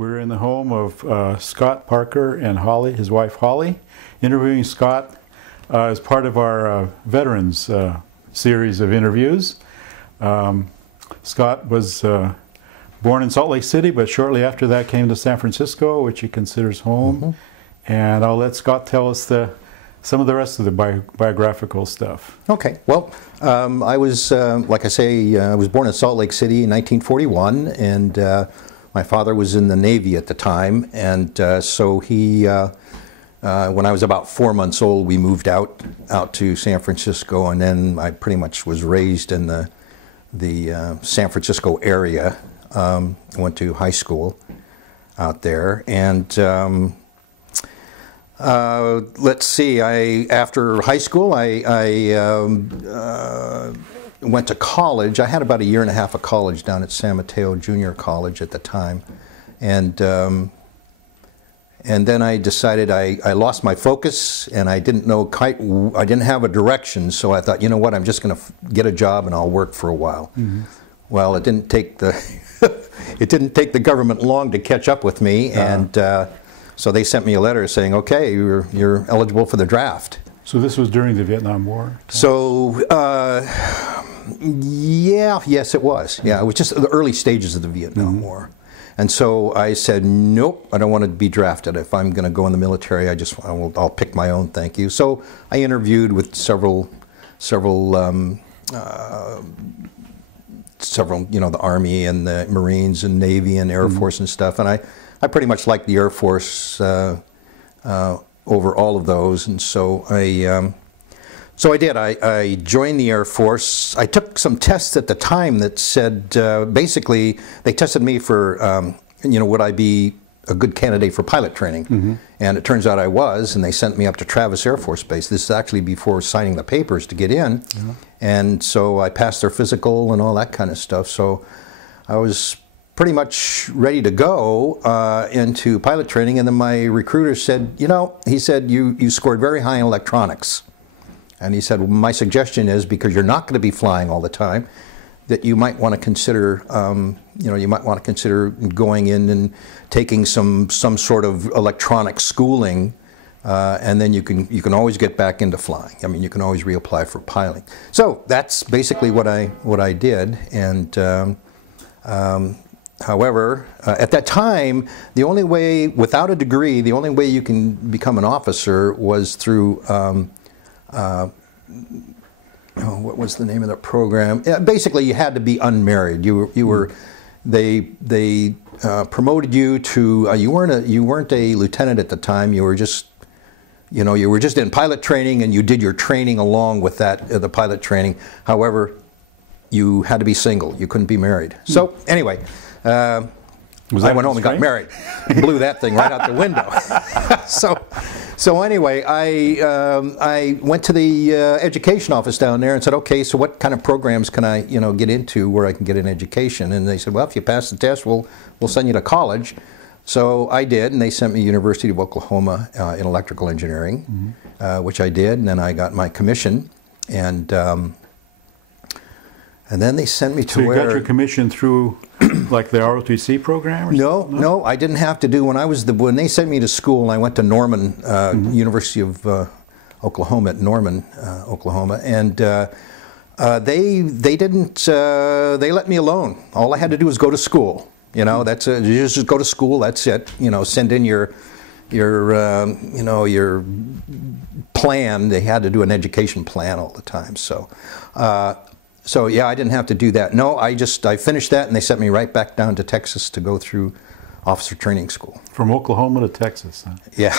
We're in the home of Scott Parker and Holly, his wife Holly, interviewing Scott as part of our veterans series of interviews. Scott was born in Salt Lake City, but shortly after that came to San Francisco, which he considers home. Mm-hmm. And I'll let Scott tell us some of the rest of the biographical stuff. Okay. Well, I was, like I say, I was born in Salt Lake City in 1941, and my father was in the Navy at the time, and so he, when I was about 4 months old, we moved out to San Francisco, and then I pretty much was raised in the San Francisco area. Went to high school out there, and let's see. After high school, I went to college. I had about a year and a half of college down at San Mateo Junior College at the time, and then I decided I lost my focus, and I didn't know I didn't have a direction. So I thought, you know what, I'm just going to get a job and I'll work for a while. Mm-hmm. Well, it didn't take the it didn't take the government long to catch up with me, and so they sent me a letter saying, okay, you're eligible for the draft. So this was during the Vietnam War? So, yes it was. Yeah, it was just the early stages of the Vietnam mm-hmm. War. And so I said, nope, I don't want to be drafted. If I'm going to go in the military, I'll pick my own, thank you. So I interviewed with several, the Army and the Marines and Navy and Air mm-hmm. Force and stuff. And I pretty much liked the Air Force over all of those. And so I did. I joined the Air Force. I took some tests at the time that said, basically, they tested me for, would I be a good candidate for pilot training? Mm-hmm. And it turns out I was, and they sent me up to Travis Air Force Base. This is actually before signing the papers to get in. Mm-hmm. And so I passed their physical and all that kind of stuff. So I was pretty much ready to go into pilot training. And then my recruiter said, he said, you scored very high in electronics. And he said, well, my suggestion is, because you're not going to be flying all the time, that you might want to consider, going in and taking some sort of electronic schooling, and then you can always get back into flying. I mean, you can always reapply for piloting. So that's basically what I did. And however, at that time, the only way, without a degree, the only way you can become an officer was through what was the name of the program? Basically, you had to be unmarried. They promoted you to. You weren't a lieutenant at the time. You were just, you were just in pilot training, and you did your training along with that, the pilot training. However, you had to be single. You couldn't be married. So anyway. I went home and got married. Blew that thing right out the window. So anyway, I went to the education office down there and said, okay, so what kind of programs can I get into where I can get an education? And they said, well, if you pass the test, we'll send you to college. So I did, and they sent me to University of Oklahoma in electrical engineering, mm-hmm. Which I did, and then I got my commission, and then they sent me to So you got your commission through like the ROTC program? Or no, I didn't have to do. When they sent me to school, and I went to Norman, mm-hmm. University of Oklahoma at Norman, Oklahoma, and they didn't. They let me alone. All I had to do was go to school. That's you just go to school. That's it. Send in your plan. They had to do an education plan all the time. So yeah, I didn't have to do that. No, I finished that, and they sent me right back down to Texas to go through officer training school. From Oklahoma to Texas, huh? Yeah.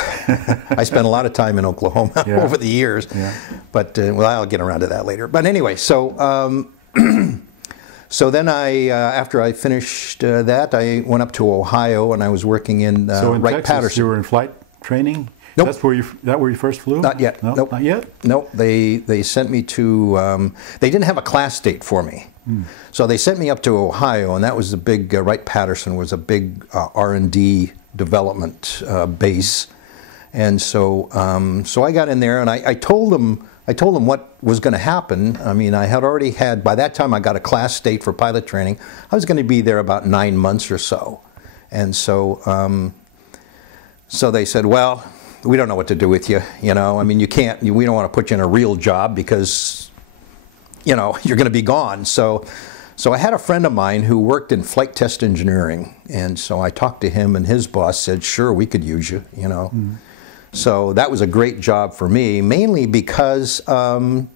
I spent a lot of time in Oklahoma over the years. Yeah. But, well, I'll get around to that later. But anyway, so so then after I finished that, I went up to Ohio, and I was working in Wright-Patterson. You were in flight training? Nope. That's where you first flew? Not yet. No, nope. Not yet? Nope. They sent me to. They didn't have a class date for me, so they sent me up to Ohio, and that was the big. Wright-Patterson was a big R&D development base, and so I got in there, and I told them what was going to happen. I mean, I had already had, by that time I got a class date for pilot training. I was going to be there about 9 months or so. And so, so they said, well, we don't know what to do with you. You know, I mean, you can't. We don't want to put you in a real job because, you know, you're going to be gone. So I had a friend of mine who worked in flight test engineering, and so I talked to him, and his boss said, sure, we could use you. You know, so that was a great job for me, mainly because I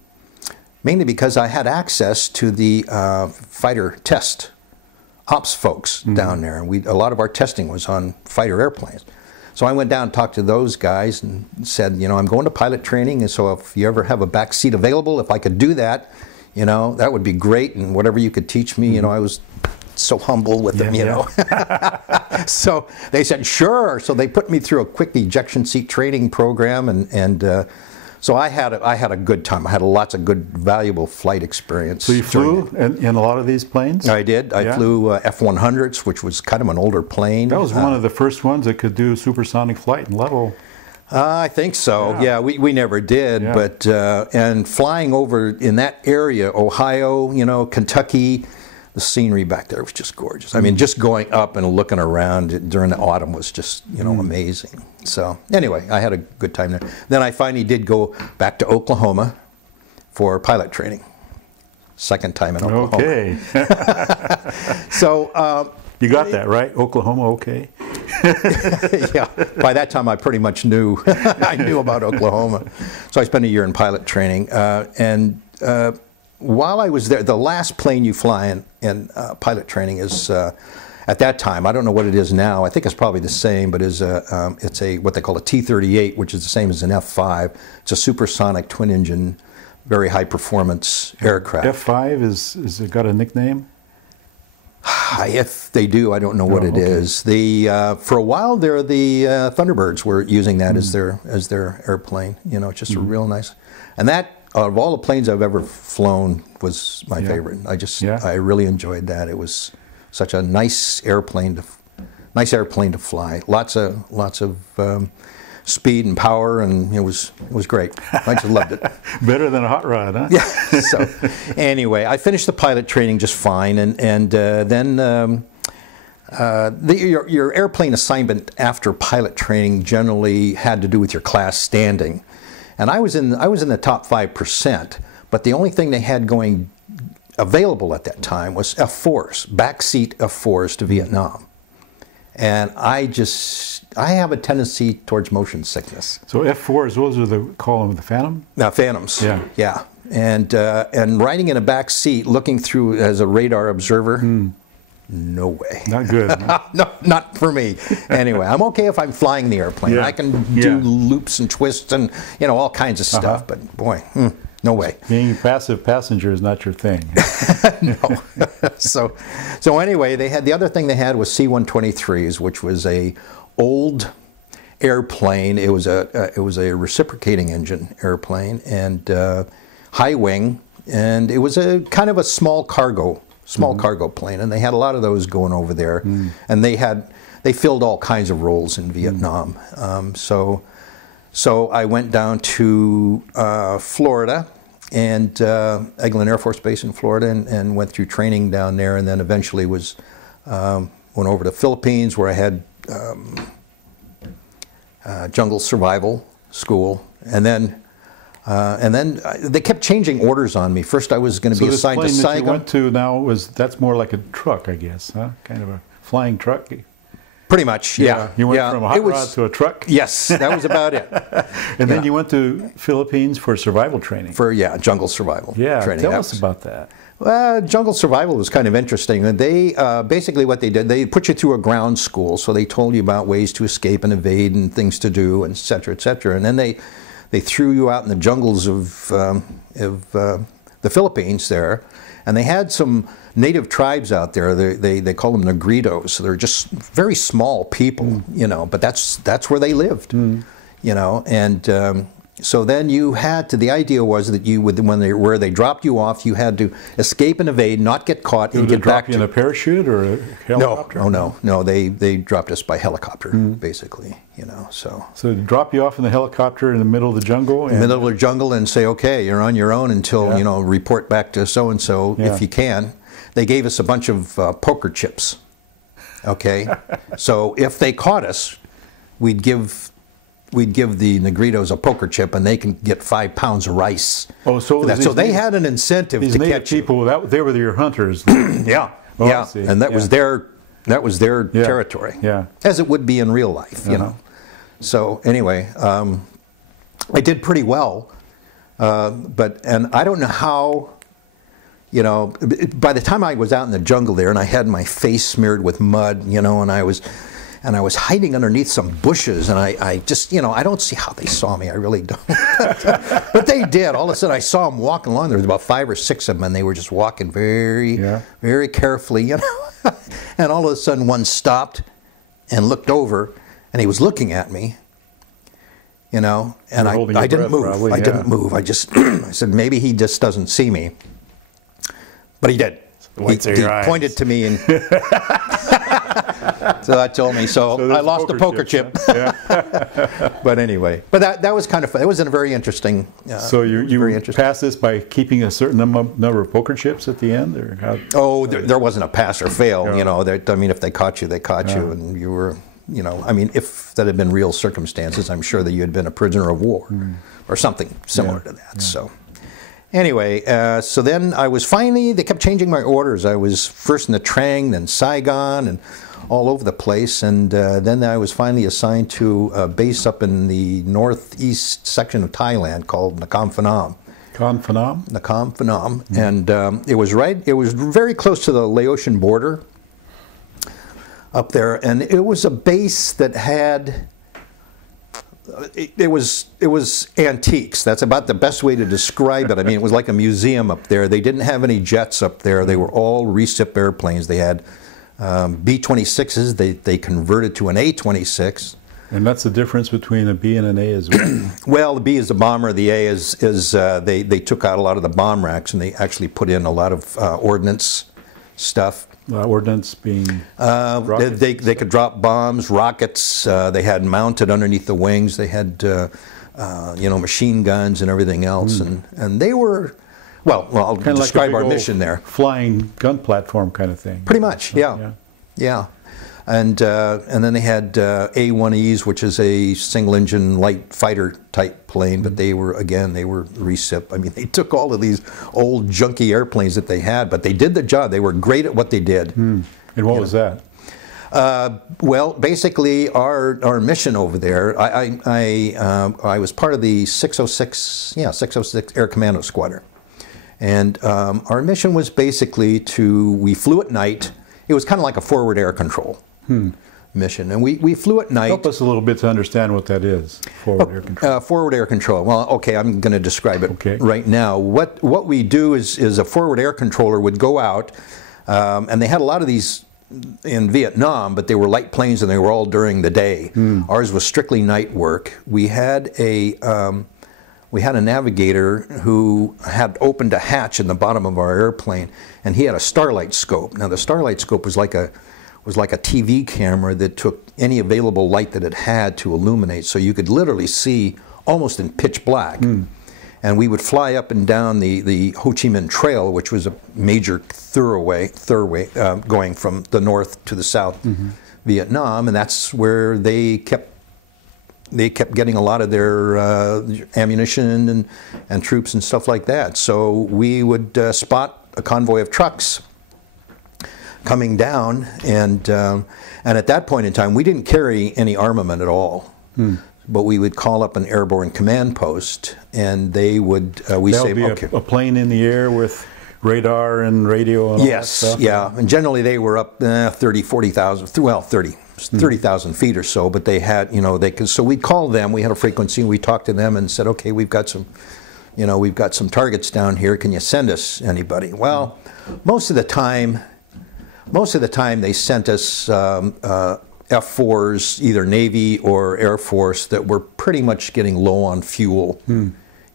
had access to the fighter test ops folks down there. A lot of our testing was on fighter airplanes. So I went down and talked to those guys and said, you know, I'm going to pilot training, and so if you ever have a back seat available, if I could do that, you know, that would be great, and whatever you could teach me, you know, I was so humble with them, you know. So they said, sure. So they put me through a quick ejection seat training program, and so I had a good time. I had lots of good, valuable flight experience. So you flew in a lot of these planes? I did. I flew F-100s, which was kind of an older plane. That was one of the first ones that could do supersonic flight and level. I think so. Yeah, we never did. But and flying over in that area, Ohio, you know, Kentucky, the scenery back there was just gorgeous. I mean, just going up and looking around during the autumn was just, you know, amazing. So anyway, I had a good time there. Then I finally did go back to Oklahoma for pilot training. Second time in Oklahoma. Okay. So you got that right, Oklahoma. Okay. Yeah. By that time, I pretty much knew. I knew about Oklahoma. So I spent a year in pilot training, and while I was there, the last plane you fly in pilot training is, at that time, I don't know what it is now, I think it's probably the same, but it's a what they call a T-38, which is the same as an F-5. It's a supersonic twin-engine, very high-performance aircraft. F-5, is it got a nickname? If they do, I don't know what it is. For a while there, the Thunderbirds were using that as their airplane. You know, it's just a real nice, and that, of all the planes I've ever flown, was my favorite. I really enjoyed that. It was such a nice airplane to fly. Lots of speed and power, and it was great. I just loved it. Better than a hot rod, huh? Yeah. So anyway, I finished the pilot training just fine, and then your airplane assignment after pilot training generally had to do with your class standing. And I was in the top 5%, but the only thing they had going available at that time was F-4s, backseat F-4s to Vietnam. And I have a tendency towards motion sickness. So F-4s, those are call them the Phantom? Now Phantoms. Yeah. And riding in a back seat, looking through as a radar observer. No way. Not good. No, not for me. Anyway, I'm okay if I'm flying the airplane. I can do loops and twists and, you know, all kinds of stuff. But boy, no way. Being a passive passenger is not your thing. No. So anyway, the other thing they had was C-123s, which was a old airplane. It was a reciprocating engine airplane and high wing, and it was a kind of a small cargo plane, and they had a lot of those going over there, and they filled all kinds of roles in Vietnam. So I went down to Florida, and Eglin Air Force Base in Florida, and went through training down there, and then eventually went over to Philippines, where I had jungle survival school, and then they kept changing orders on me. First, I was going to be assigned to Saigon. So this plane that you went to now that's more like a truck, I guess, huh? Kind of a flying truck. Pretty much, yeah. You went from a hot rod to a truck. Yes, that was about it. And then you went to Philippines for survival training. For jungle survival. training. Tell us about that. Well, jungle survival was kind of interesting. They basically what they did, they put you through a ground school, so they told you about ways to escape and evade and things to do, and et cetera, et cetera. And then they threw you out in the jungles of the Philippines there, and they had some native tribes out there. They call them Negritos. They're just very small people, you know, but that's where they lived, you know. And so then you had to. The idea was that you would, where they dropped you off, you had to escape and evade, not get caught, and get back. Did they drop you in a parachute or a helicopter? No. They dropped us by helicopter, basically. You know, so they drop you off in the helicopter in the middle of the jungle. In the middle of the jungle, and say, okay, you're on your own until you know, report back to so and so if you can. They gave us a bunch of poker chips Okay, so if they caught us, we'd give the Negritos a poker chip, and they can get 5 pounds of rice. Oh, so for that. So they had an incentive these to native catch you. people. They were your hunters. Yeah, Oh, yeah, I see. and that was their territory, Yeah. as it would be in real life, you know. So anyway, I did pretty well, and I don't know how. You know, by the time I was out in the jungle there, and I had my face smeared with mud, you know, and I was hiding underneath some bushes, and I just, you know, I don't see how they saw me. I really don't. But they did. All of a sudden, I saw them walking along. There was about 5 or 6 of them, and they were just walking very, very carefully, you know. And all of a sudden, one stopped and looked over, and he was looking at me, you know, and I didn't move. Probably, I didn't move. I just, I said, maybe he just doesn't see me. But he did. He pointed to me, and so that told me. So I lost the poker chip. Huh? Yeah. But anyway, but that was kind of fun. It was a very interesting. So you passed this by keeping a certain number of poker chips at the end, or how? Oh, there wasn't a pass or fail. You know, I mean, if they caught you, they caught you, and you were. You know, I mean, if that had been real circumstances, I'm sure that you had been a prisoner of war, or something similar to that. So. Anyway, so then I was finally, they kept changing my orders. I was first in the Trang, then Saigon, and all over the place. And then I was finally assigned to a base up in the northeast section of Thailand called Nakhon Phanom. Nakhon Phanom. And it was very close to the Laotian border up there. And it was a base that had... It was antiques. That's about the best way to describe it. I mean, it was like a museum up there. They didn't have any jets up there. They were all recip airplanes. They had B-26s. They converted to an A-26. And that's the difference between a B and an A as well? Well, the B is the bomber. The A is they took out a lot of the bomb racks, and they actually put in a lot of ordnance stuff. Ordnance being rockets? They could drop bombs, rockets. They had mounted underneath the wings. They had you know, machine guns and everything else, and they were well. I'll describe our mission there. Flying gun platform kind of thing. Pretty much, yeah. And then they had A-1Es, which is a single-engine light fighter type plane, but they were recip. I mean, they took all of these old junky airplanes that they had, but they did the job. They were great at what they did. And what was that? Well, basically, our mission over there, I was part of the 606 Air Commando Squadron, and our mission was basically we flew at night. It was kind of like a forward air control mission, and we flew at night. Help us a little bit to understand what that is. Forward air control. Forward air control. Well, okay, I'm going to describe it right now. What we do is a forward air controller would go out, and they had a lot of these in Vietnam, but they were light planes, and they were all during the day. Ours was strictly night work. We had a navigator who had opened a hatch in the bottom of our airplane, and he had a starlight scope. Now, the starlight scope was like a TV camera that took any available light that it had to illuminate, so you could literally see almost in pitch black. And we would fly up and down the Ho Chi Minh Trail, which was a major thoroughway going from the north to the south Vietnam, and that's where they kept getting a lot of their ammunition and troops and stuff like that. So we would spot a convoy of trucks coming down, and at that point in time, we didn't carry any armament at all. But we would call up an airborne command post, and they would a plane in the air with radar and radio and all that stuff? Yes, and generally they were up 30,000 feet or so, but they had, you know, so we'd call them, we had a frequency, and we talked to them and said, okay, we've got some targets down here, can you send us anybody? Well, most of the time they sent us F-4s, either Navy or Air Force, that were pretty much getting low on fuel.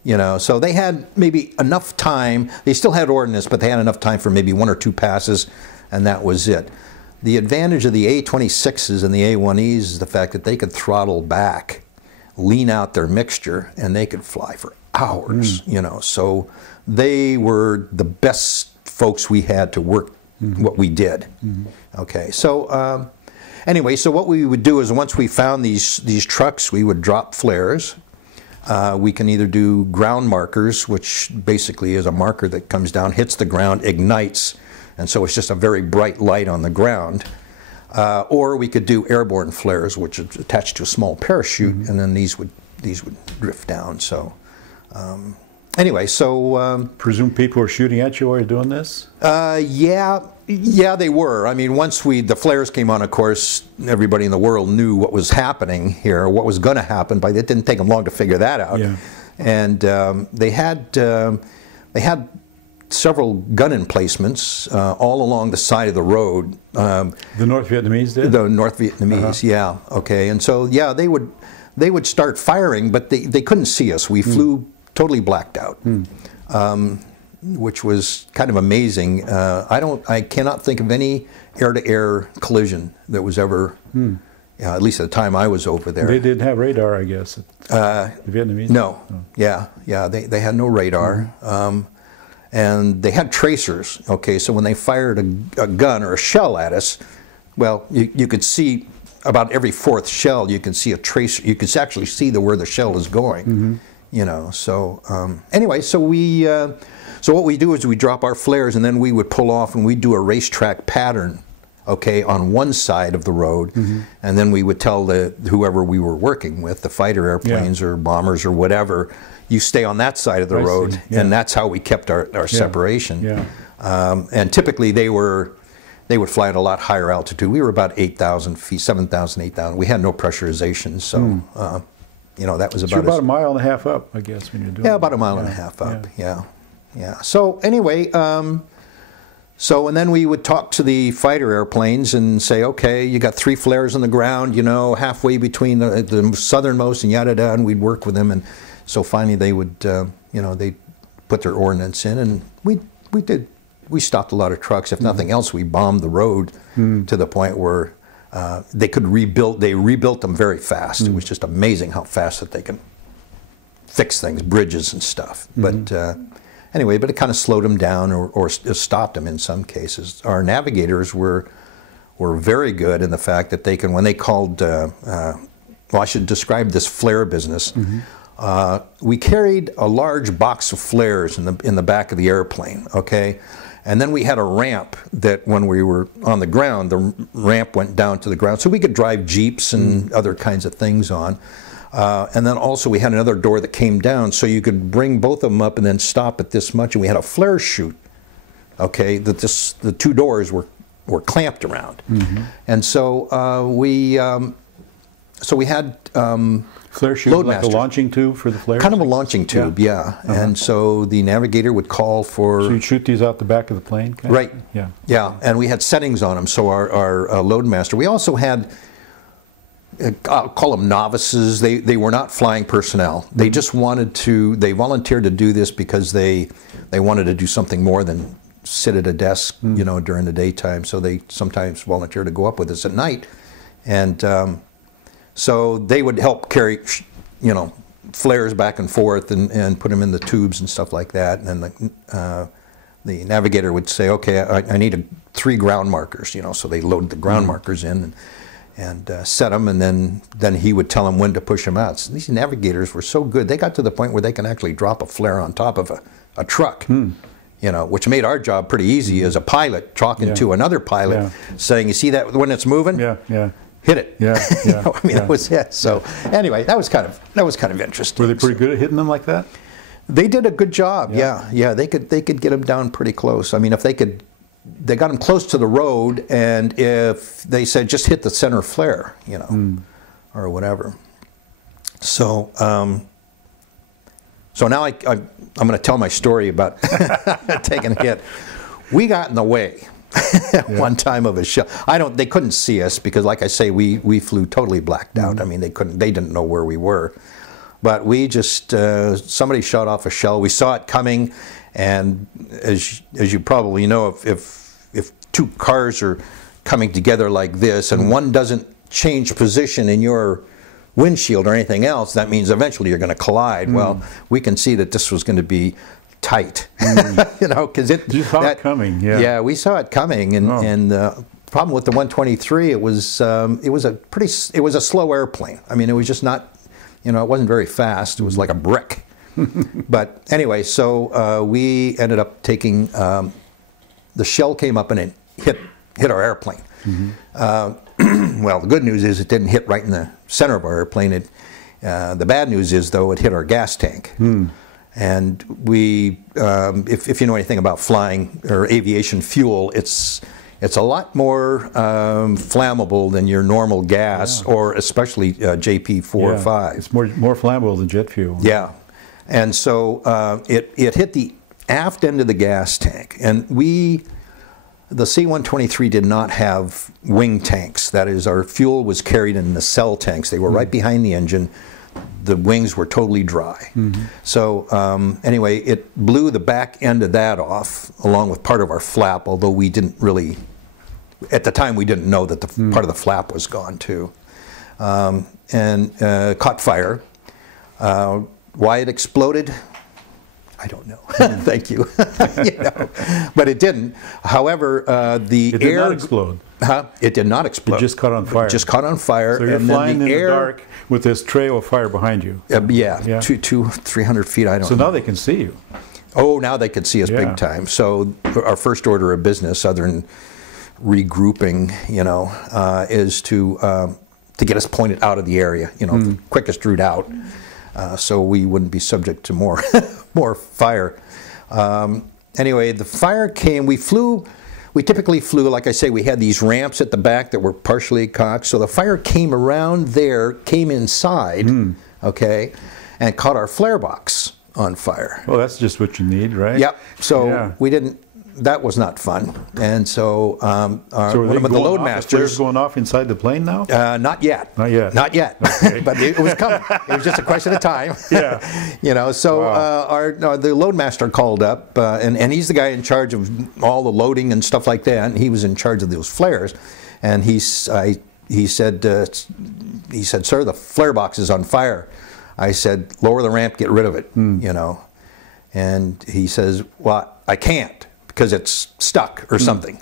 You know, so they had maybe enough time. They still had ordnance, but they had enough time for maybe 1 or 2 passes, and that was it. The advantage of the A-26s and the A-1Es is the fact that they could throttle back, lean out their mixture, and they could fly for hours, you know. So they were the best folks we had to work what we did. Okay, so anyway, so what we would do is once we found these trucks, we would drop flares. We can either do ground markers, which basically is a marker that comes down, hits the ground, ignites, and so it's just a very bright light on the ground. Or we could do airborne flares, which is attached to a small parachute, and then these would drift down. So anyway, so presume people were shooting at you while you're doing this? Yeah, they were. I mean, once the flares came on, of course, everybody in the world knew what was happening here, what was going to happen, but it didn't take them long to figure that out. Yeah. And they had several gun emplacements all along the side of the road. The North Vietnamese did? The North Vietnamese, yeah. Okay, and so yeah, they would start firing, but they couldn't see us. We flew totally blacked out. Which was kind of amazing. I cannot think of any air-to-air collision that was ever, at least at the time I was over there. They didn't have radar, I guess. The Vietnamese? No. Oh. Yeah. They had no radar, and they had tracers. Okay, so when they fired a gun or a shell at us, well, you could see about every fourth shell. You could see a tracer. You could actually see where the shell is going. You know. So anyway, so what we do is we drop our flares, and then we would pull off and we'd do a racetrack pattern, okay, on one side of the road, and then we would tell whoever we were working with, the fighter airplanes or bombers or whatever, you stay on that side of the road, and that's how we kept our separation. And typically they would fly at a lot higher altitude. We were about 8,000 feet, 7,000, 8,000. We had no pressurization, so you know, that was So you're about a mile and a half up, I guess, when you're doing. Yeah, about a mile and a half up. Yeah. So anyway, and then we would talk to the fighter airplanes and say, okay, you got 3 flares on the ground, you know, halfway between the southernmost and yada, and we'd work with them. And so finally they would, you know, they'd put their ordnance in, and we stopped a lot of trucks. If nothing else, we bombed the road to the point where they rebuilt them very fast. It was just amazing how fast that they can fix things, bridges and stuff. But anyway, but it kind of slowed them down or stopped them in some cases. Our navigators were very good in the fact that they can, when they called, well, I should describe this flare business. We carried a large box of flares in the back of the airplane, okay? And then we had a ramp that when we were on the ground, the ramp went down to the ground. So we could drive Jeeps and other kinds of things on. And then also we had another door that came down, so you could bring both of them up and then stop at this much. And we had a flare chute, okay, that the 2 doors were clamped around. And so we had flare chute, like a launching tube for the flares? Kind of a launching tube, yeah. And so the navigator would call for... So you'd shoot these out the back of the plane? Right. Yeah, and we had settings on them. So our load master. We also had... I'll call them novices. They were not flying personnel. They just they volunteered to do this because they wanted to do something more than sit at a desk, you know, during the daytime. So they sometimes volunteered to go up with us at night. And so they would help carry, you know, flares back and forth and put them in the tubes and stuff like that. And then the navigator would say, okay, I need 3 ground markers, you know, so they load the ground markers in and set them, and then he would tell them when to push them out. So these navigators were so good. They got to the point where they can actually drop a flare on top of a truck, you know, which made our job pretty easy as a pilot, talking to another pilot, saying, you see that when it's moving? Hit it. You know, I mean, that was it. So anyway, that was kind of interesting. Were they pretty good at hitting them like that? They did a good job. Yeah. They could get them down pretty close. I mean, if they got them close to the road, and if they said just hit the center flare, you know, or whatever. So so now I'm going to tell my story about taking a hit. We got in the way one time of a shell. They couldn't see us because, like I say, we flew totally blacked out. I mean, they didn't know where we were. But we just, somebody shot off a shell. We saw it coming, and as you probably know, if 2 cars are coming together like this, and one doesn't change position in your windshield or anything else, that means eventually you're going to collide. Well, we can see that this was going to be tight, you know, because you saw it coming. Yeah, we saw it coming, and problem with the 123, it was a slow airplane. I mean, it was just not, it wasn't very fast. It was like a brick. But anyway, so we ended up taking, the shell came up and it hit our airplane. Well, the good news is it didn't hit right in the center of our airplane. The bad news is, though, it hit our gas tank. And we, if you know anything about flying or aviation fuel, it's a lot more flammable than your normal gas, or especially JP4 or 5. It's more flammable than jet fuel. Yeah, and so it hit the aft end of the gas tank, and the C-123 did not have wing tanks. That is, our fuel was carried in nacelle tanks. They were right behind the engine. The wings were totally dry. So anyway, it blew the back end of that off, along with part of our flap, although we didn't really, at the time we didn't know that the part of the flap was gone too. And caught fire. Why it exploded? I don't know. Thank you. But it didn't. However, it did not explode. It did not explode. It just caught on fire. It just caught on fire. So you're flying in the dark with this trail of fire behind you. Yeah, 300 feet. I don't know. So now they can see you. Oh, now they could see us big time. So our first order of business, other than regrouping, is to get us pointed out of the area. The quickest route out. So we wouldn't be subject to more more fire. Anyway, the fire came. We typically flew, like I say, we had these ramps at the back that were partially cocked. So the fire came around there, came inside, okay, and caught our flare box on fire. Well, that's just what you need, right? Yep. So we didn't. That was not fun. And so, one of the loadmasters. Flares going off inside the plane now? Not yet. Not yet. Not yet. Okay. But it was coming. It was just a question of time. So the loadmaster called up, and he's the guy in charge of all the loading and stuff like that. And he was in charge of those flares, and he said, "Sir, the flare box is on fire." I said, "Lower the ramp, get rid of it." And he says, "Well, I can't, because it's stuck or something."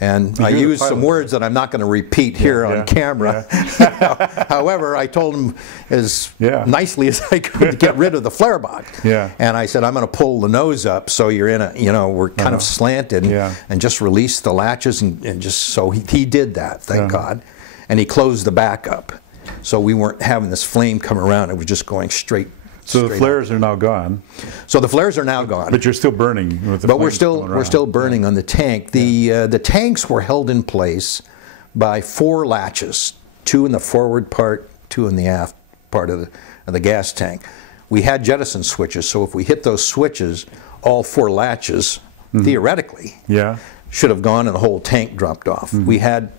And I used some words that I'm not going to repeat here on camera. However, I told him as nicely as I could to get rid of the flare box. And I said, I'm going to pull the nose up so you're in a, we're kind of slanted, and just release the latches. And just so he did that, thank God. And he closed the back up. So we weren't having this flame come around. It was just going straight. So the flares are now gone. So the flares are now gone. But you're still burning with the But we're still burning on the tank. The tanks were held in place by 4 latches, 2 in the forward part, 2 in the aft part of the gas tank. We had jettison switches, so if we hit those switches, all 4 latches theoretically should have gone and the whole tank dropped off. We had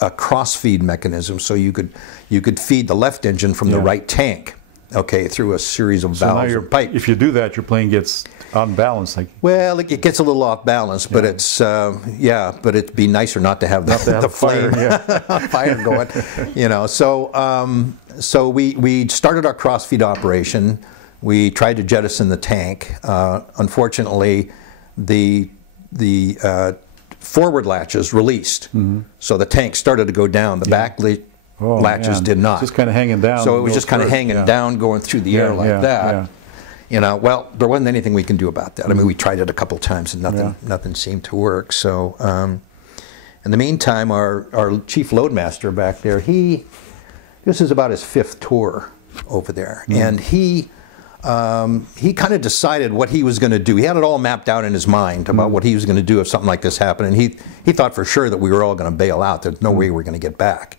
a cross feed mechanism, so you could feed the left engine from the right tank. Okay, through a series of valves or pipes. If you do that, your plane gets unbalanced. Well, it gets a little off balance, but it's but it'd be nicer not to have the flame fire going. So we started our cross feed operation. We tried to jettison the tank. Unfortunately, the forward latches released, so the tank started to go down. The back latches did not. Just kind of hanging down. So it was just kind of hanging down, going through the air like that. Well, there wasn't anything we can do about that. I mean, we tried it a couple times and nothing seemed to work. So in the meantime, our chief loadmaster back there, this is about his 5th tour over there, and he kind of decided what he was going to do. He had it all mapped out in his mind about what he was going to do if something like this happened, and he thought for sure that we were all going to bail out. There's no way we were going to get back.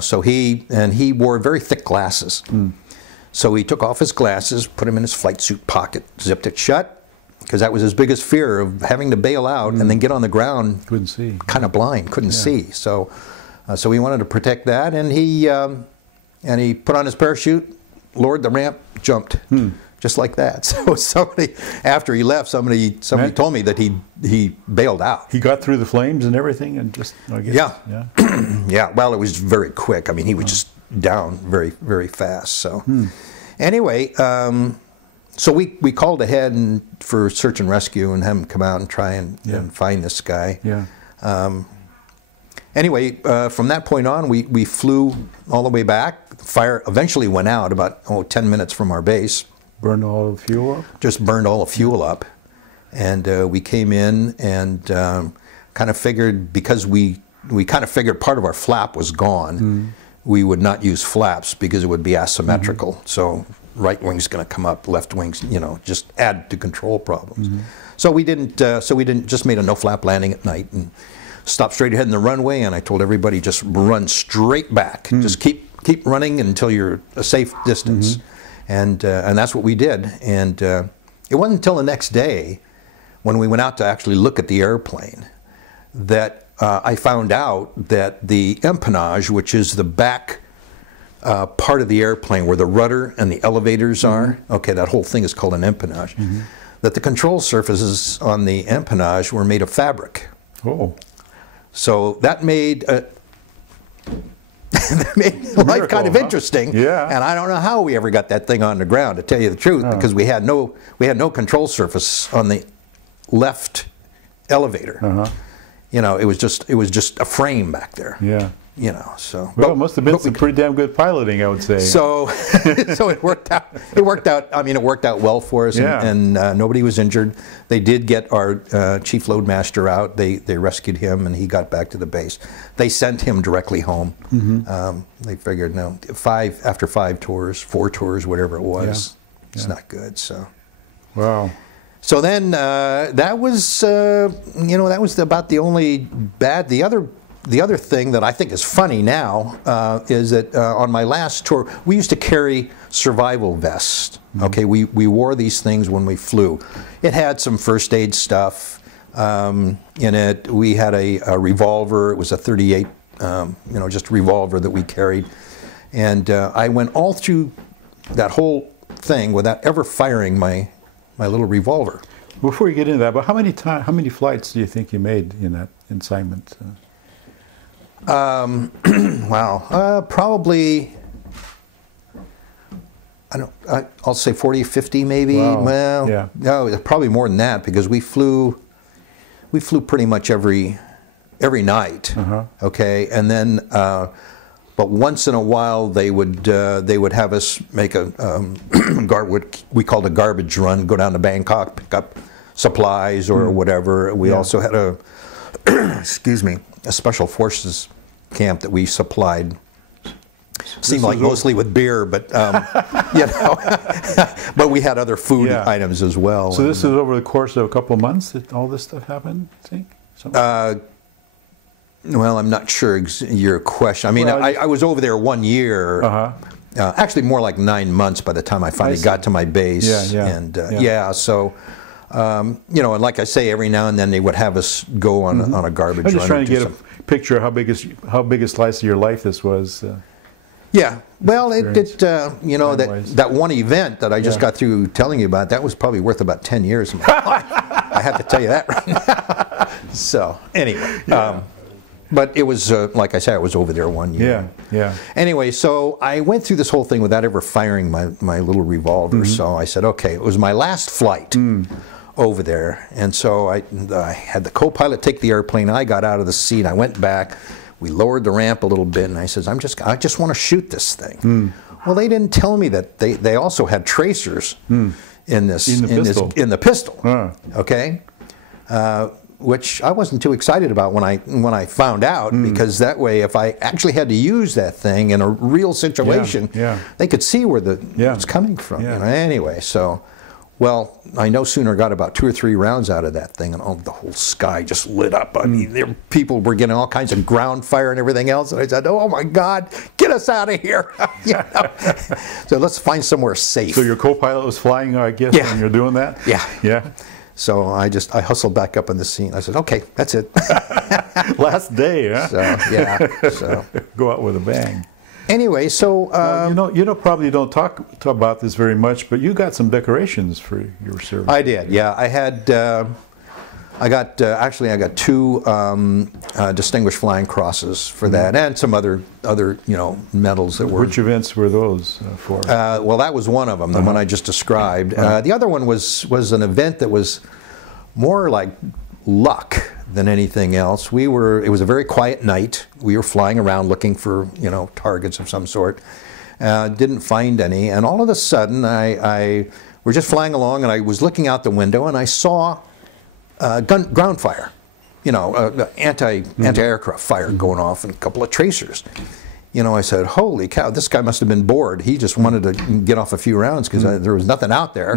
So he wore very thick glasses. So he took off his glasses, put them in his flight suit pocket, zipped it shut, because that was his biggest fear, of having to bail out and then get on the ground. Couldn't see. Kind of blind, couldn't see. So he wanted to protect that, and he put on his parachute, lowered the ramp, jumped. Just like that. So somebody, after he left, somebody told me that he bailed out. He got through the flames and everything, and just, I guess, Well, it was very quick. I mean, he was just down very, very fast. So anyway, so we called ahead for search and rescue and have him come out and try and find this guy. Anyway, from that point on, we flew all the way back. The fire eventually went out about 10 minutes from our base. Burned all the fuel up? Just burned all the fuel up. And we came in and kind of figured, because we kind of figured part of our flap was gone, we would not use flaps because it would be asymmetrical. So right wing's going to come up, left wing's, just add to control problems. So we didn't. Just made a no flap landing at night and stopped straight ahead in the runway. And I told everybody, just run straight back. Just keep running until you're a safe distance. And that's what we did. And it wasn't until the next day, when we went out to actually look at the airplane, that I found out that the empennage, which is the back part of the airplane where the rudder and the elevators are, okay, that whole thing is called an empennage, that the control surfaces on the empennage were made of fabric. Oh. So that made that made life kind of interesting. Yeah. And I don't know how we ever got that thing on the ground, to tell you the truth, because we had no control surface on the left elevator. It was just a frame back there. Yeah. So. Well, it must have been some pretty damn good piloting, I would say. So, so it worked out. It worked out. I mean, it worked out well for us, and nobody was injured. They did get our chief loadmaster out. They rescued him, and he got back to the base. They sent him directly home. They figured, no, after 4 tours, whatever it was, it's not good. So. Wow. So then that was about the only bad. The other thing that I think is funny now is that on my last tour, we used to carry survival vests. Okay, we wore these things when we flew. It had some first aid stuff in it. We had a revolver. It was a .38, just revolver that we carried. And I went all through that whole thing without ever firing my little revolver. Before you get into that, but how many flights do you think you made in that assignment? Wow, probably, I'll say 40, 50 maybe. Wow. Well, no, probably more than that, because we flew pretty much every night. Okay, and then but once in a while they would have us make what we called a garbage run, go down to Bangkok, pick up supplies or whatever. We also had a excuse me, a special forces camp that we supplied. Seemed like mostly with beer, but but we had other food items as well. So this is over the course of a couple of months that all this stuff happened, I think? Well, I'm not sure your question. I mean, I was over there 1 year. Actually, more like 9 months by the time I finally got to my base. So. And like I say, every now and then they would have us go on a garbage run. I'm just trying to get a picture of how big a slice of your life this was. Yeah, well, that one event that I just got through telling you about, that was probably worth about 10 years of my life. I have to tell you that right now. So anyway, but it was like I said, I was over there 1 year. Yeah. Anyway, so I went through this whole thing without ever firing my little revolver. So I said, okay, it was my last flight over there, and so I had the co-pilot take the airplane. I got out of the seat. I went back. We lowered the ramp a little bit, and I says, I just want to shoot this thing. Well, they didn't tell me that they also had tracers in the pistol. Okay, which I wasn't too excited about when I found out, because that way, if I actually had to use that thing in a real situation, they could see where it's coming from. Anyway, so. Well, I no sooner got about 2 or 3 rounds out of that thing, and the whole sky just lit up. I mean, people were getting all kinds of ground fire and everything else, and I said, "Oh my God, get us out of here!" So let's find somewhere safe. So your co-pilot was flying, I guess, when you're doing that. Yeah. So I hustled back up on the scene. I said, "Okay, that's it." Last day, huh? So go out with a bang. Anyway, so probably don't talk about this very much, but you got some decorations for your service. I did, yeah. I had, I got 2 Distinguished Flying Crosses for that, and some other medals that were. Which events were those for? Well, that was one of them, the one I just described. The other one was an event that was more like luck than anything else. It was a very quiet night. We were flying around looking for, targets of some sort. Didn't find any, and all of a sudden, we're just flying along, and I was looking out the window, and I saw ground fire, anti-aircraft fire going off, and a couple of tracers. I said, holy cow, this guy must have been bored. He just wanted to get off a few rounds because there was nothing out there.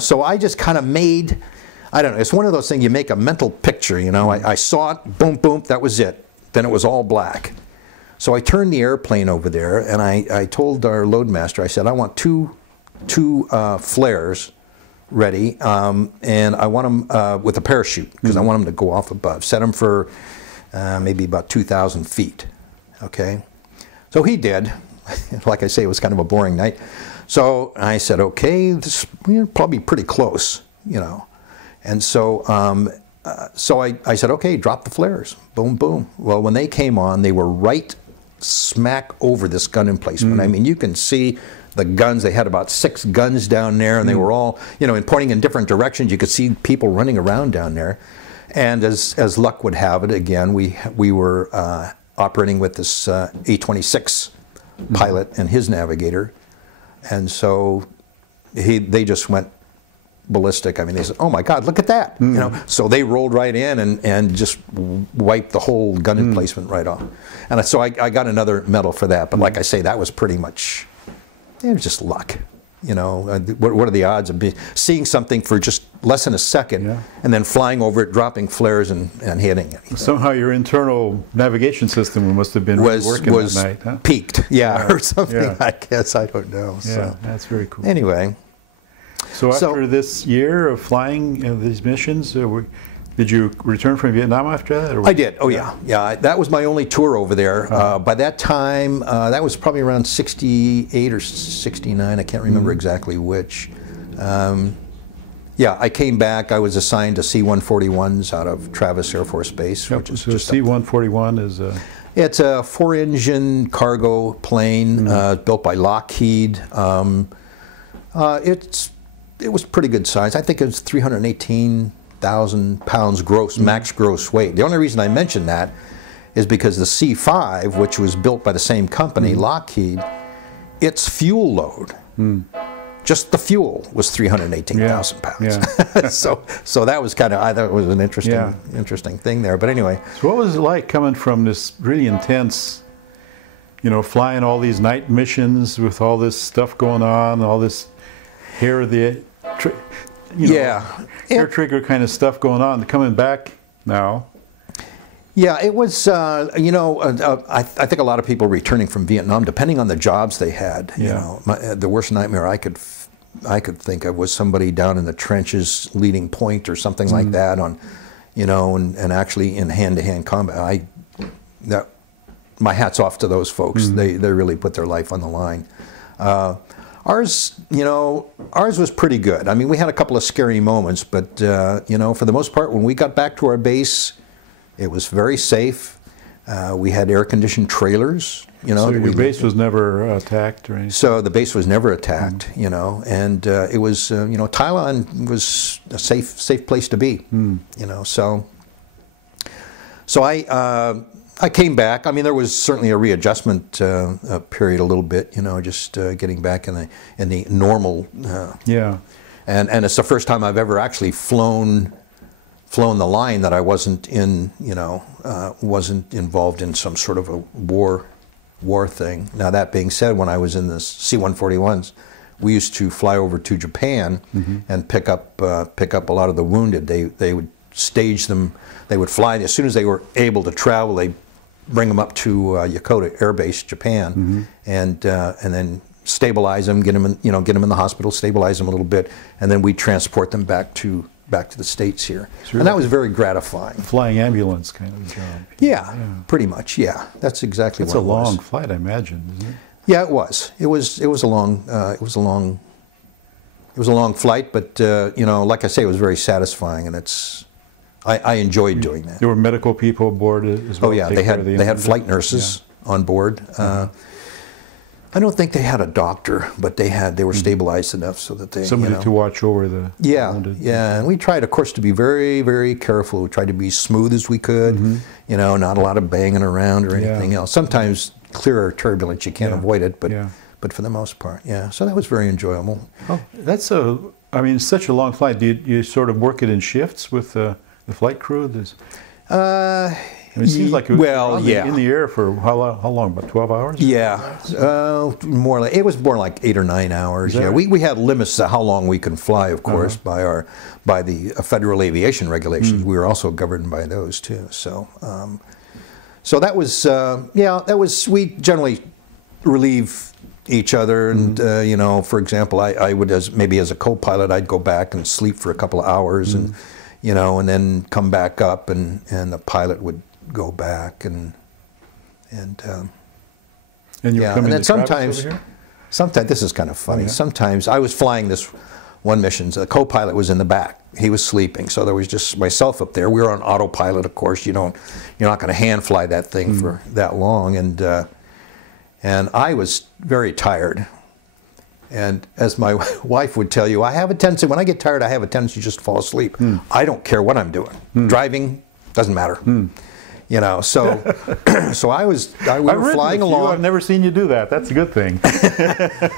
So I just kind of made, I don't know, it's one of those things, you make a mental picture, I saw it, boom, boom, that was it. Then it was all black. So I turned the airplane over there, and I told our loadmaster, I said, I want two flares ready, and I want them with a parachute, because I want them to go off above. Set them for maybe about 2,000 feet. Okay, so he did. Like I say, it was kind of a boring night. So I said, okay, we're probably pretty close, And so, I said, okay, drop the flares. Boom, boom. Well, when they came on, they were right smack over this gun emplacement. I mean, you can see the guns. They had about 6 guns down there, and they were all, and pointing in different directions. You could see people running around down there. And as luck would have it, again, we were operating with this A-26 pilot and his navigator, and so they just went ballistic. I mean, they said, "Oh my God, look at that!" So they rolled right in and just wiped the whole gun emplacement right off. And so I got another medal for that. But like I say, that was pretty much, it was just luck. What are the odds of seeing something for just less than a second and then flying over it, dropping flares and hitting it? Somehow your internal navigation system must have been working that night, huh? Peaked, or something. I guess, I don't know. Yeah, so. That's very cool. Anyway, so after this year of flying these missions, did you return from Vietnam after that? Or I did. Oh yeah. That was my only tour over there. By that time, that was probably around '68 or '69. I can't remember exactly which. I came back. I was assigned to C-141s out of Travis Air Force Base, which is just C-141 is a. It's a 4-engine cargo plane built by Lockheed. It was pretty good size. I think it was 318,000 pounds gross, max gross weight. The only reason I mention that is because the C-5, which was built by the same company, Lockheed, its fuel load, just the fuel, was 318,000 pounds. So that was kind of, I thought it was an interesting thing there. But anyway. So what was it like coming from this really intense, flying all these night missions with all this stuff going on, all this hair of the hair trigger kind of stuff going on, coming back now? Yeah, it was, I think a lot of people returning from Vietnam, depending on the jobs they had, the worst nightmare I could think of was somebody down in the trenches leading point or something like that on, and actually in hand-to-hand combat. My hat's off to those folks. They really put their life on the line. Ours was pretty good. I mean, we had a couple of scary moments, but, for the most part, when we got back to our base, it was very safe. We had air-conditioned trailers. So your base was never attacked or anything? So the base was never attacked, and it was, Thailand was a safe place to be, So I came back. I mean, there was certainly a readjustment period a little bit, just getting back in the normal. And it's the first time I've ever actually flown the line that I wasn't in, wasn't involved in some sort of a war thing. Now that being said, when I was in the C-141s, we used to fly over to Japan and pick up a lot of the wounded. They would stage them. They would fly as soon as they were able to travel. They bring them up to Yokota Air Base, Japan, and then stabilize them, get them in the hospital, stabilize them a little bit, and then we transport them back to the States here. And that was very gratifying. Flying ambulance kind of job. Yeah, pretty much. Yeah, that's exactly what it was. It's a long flight, I imagine, isn't it? Yeah, it was. It was a long flight, but like I say, it was very satisfying, and I enjoyed doing that. There were medical people aboard as well. Oh yeah, they had flight nurses on board. I don't think they had a doctor, but they were stabilized enough so that they somebody to watch over the wounded. Yeah, and we tried, of course, to be very, very careful. We tried to be smooth as we could, not a lot of banging around or anything else. Sometimes clear turbulence, you can't avoid it, but for the most part, so that was very enjoyable. Oh, that's such a long flight. Do you sort of work it in shifts with the flight crew? It seems like it was in the air for how long? About 12 hours? Yeah, more like, it was more like 8 or 9 hours. Yeah, we had limits to how long we can fly, of course, by the federal aviation regulations. We were also governed by those too. So, so that was we generally relieve each other, and for example, I would maybe as a co-pilot, I'd go back and sleep for a couple of hours, and and then come back up, and the pilot would go back and then sometimes this is kind of funny. Sometimes I was flying this one mission. So the co-pilot was in the back. He was sleeping, so there was just myself up there. We were on autopilot, of course. You're not going to hand fly that thing for that long, and I was very tired. And as my wife would tell you, I have a tendency, when I get tired, I have a tendency just to fall asleep. I don't care what I'm doing. Driving, doesn't matter. So we were flying along. I've never seen you do that. That's a good thing.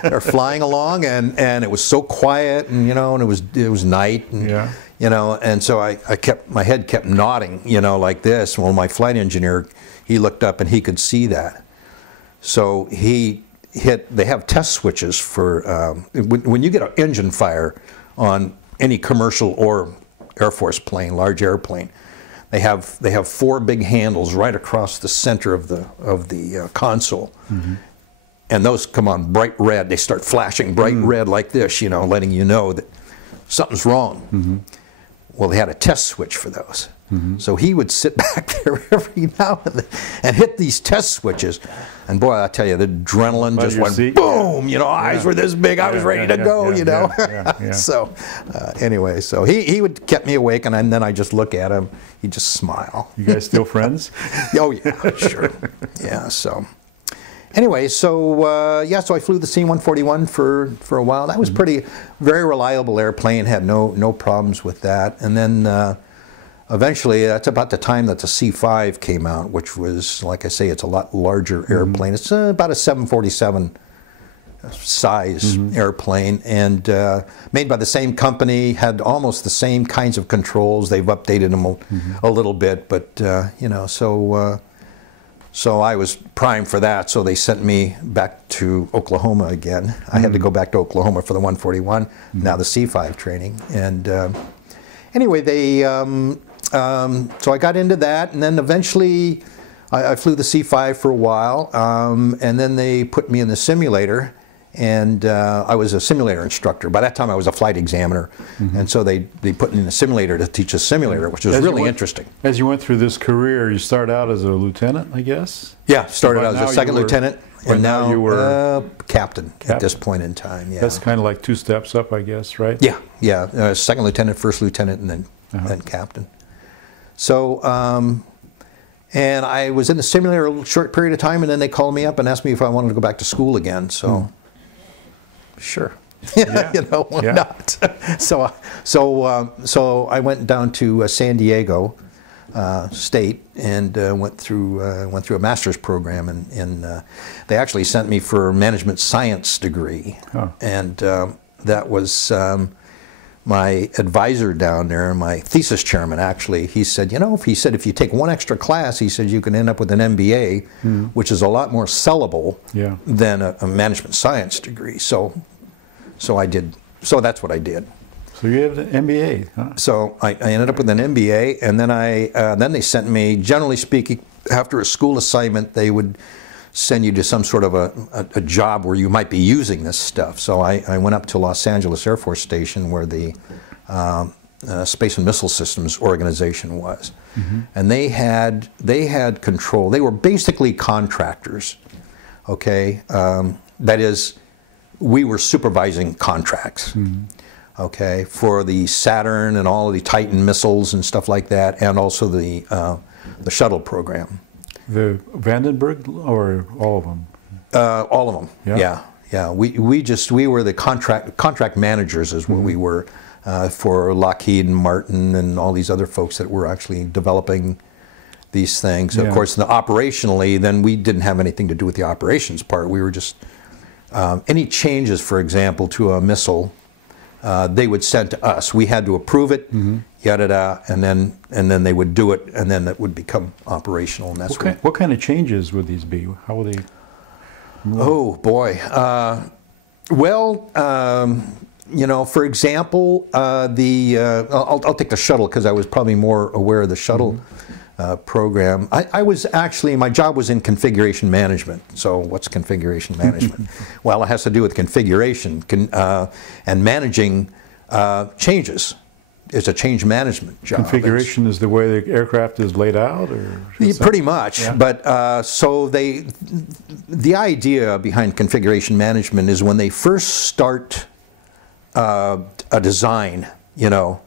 We're flying along, and it was so quiet, and and it was night, and and so my head kept nodding, like this. Well, my flight engineer, he looked up and he could see that, so they have test switches for when you get an engine fire on any commercial or Air Force plane, large airplane. They have 4 big handles right across the center of the console, and those come on bright red. They start flashing bright red like this, letting you know that something's wrong. Well, they had a test switch for those. So he would sit back there every now and then and hit these test switches. And boy, I tell you, the adrenaline just went boom. Eyes were this big. I was ready to go. So anyway, so he would keep me awake, and then I just look at him. He'd just smile. You guys still friends? Oh yeah, sure. Yeah. So anyway, so so I flew the C-141 for a while. That was very reliable airplane. Had no problems with that. And then eventually, that's about the time that the C-5 came out, which was, like I say, it's a lot larger airplane. It's about a 747 size airplane, and made by the same company, had almost the same kinds of controls. They've updated them a little bit, but so I was primed for that, so they sent me back to Oklahoma again. I had to go back to Oklahoma for the 141, now the C-5 training. And anyway, so I got into that, and then eventually I flew the C-5 for a while, and then they put me in the simulator, and I was a simulator instructor. By that time I was a flight examiner, and so they put me in the simulator to teach a simulator, which was really interesting. As you went through this career, you started out as a lieutenant, I guess? Yeah, started out as a second lieutenant, and now you were captain at this point in time. Yeah. That's kind of like 2 steps up, I guess, right? Yeah. Second lieutenant, first lieutenant, and then captain. So, and I was in the simulator a short period of time, and then they called me up and asked me if I wanted to go back to school again. So, sure, why not? So I went down to San Diego State and went through a master's program, and they actually sent me for a management science degree, and that was. My advisor down there, my thesis chairman, actually, he said, if you take 1 extra class, he said, you can end up with an MBA, which is a lot more sellable than a management science degree. So I did. So that's what I did. So you have an MBA, huh? So I ended up with an MBA, and then then they sent me, generally speaking, after a school assignment, they would send you to some sort of a job where you might be using this stuff. So I went up to Los Angeles Air Force Station, where the Space and Missile Systems organization was, and they had control. They were basically contractors. Okay, that is, we were supervising contracts. Okay, for the Saturn and all of the Titan missiles and stuff like that, and also the shuttle program. The Vandenberg, or all of them? All of them. Yeah. We were the contract managers, is what we were, for Lockheed and Martin and all these other folks that were actually developing these things. Of course, operationally, then we didn't have anything to do with the operations part. We were just any changes, for example, to a missile, they would send to us. We had to approve it, yada da, and then they would do it, and then it would become operational. And that's what kind of changes would these be? How would they? Oh boy. You know, for example, I'll take the shuttle because I was probably more aware of the shuttle program. I was actually, my job was in configuration management. So what's configuration management? Well, it has to do with configuration and managing changes. It's a change management job. Configuration is the way the aircraft is laid out, or pretty much. Yeah. But so the idea behind configuration management is when they first start a design, you know,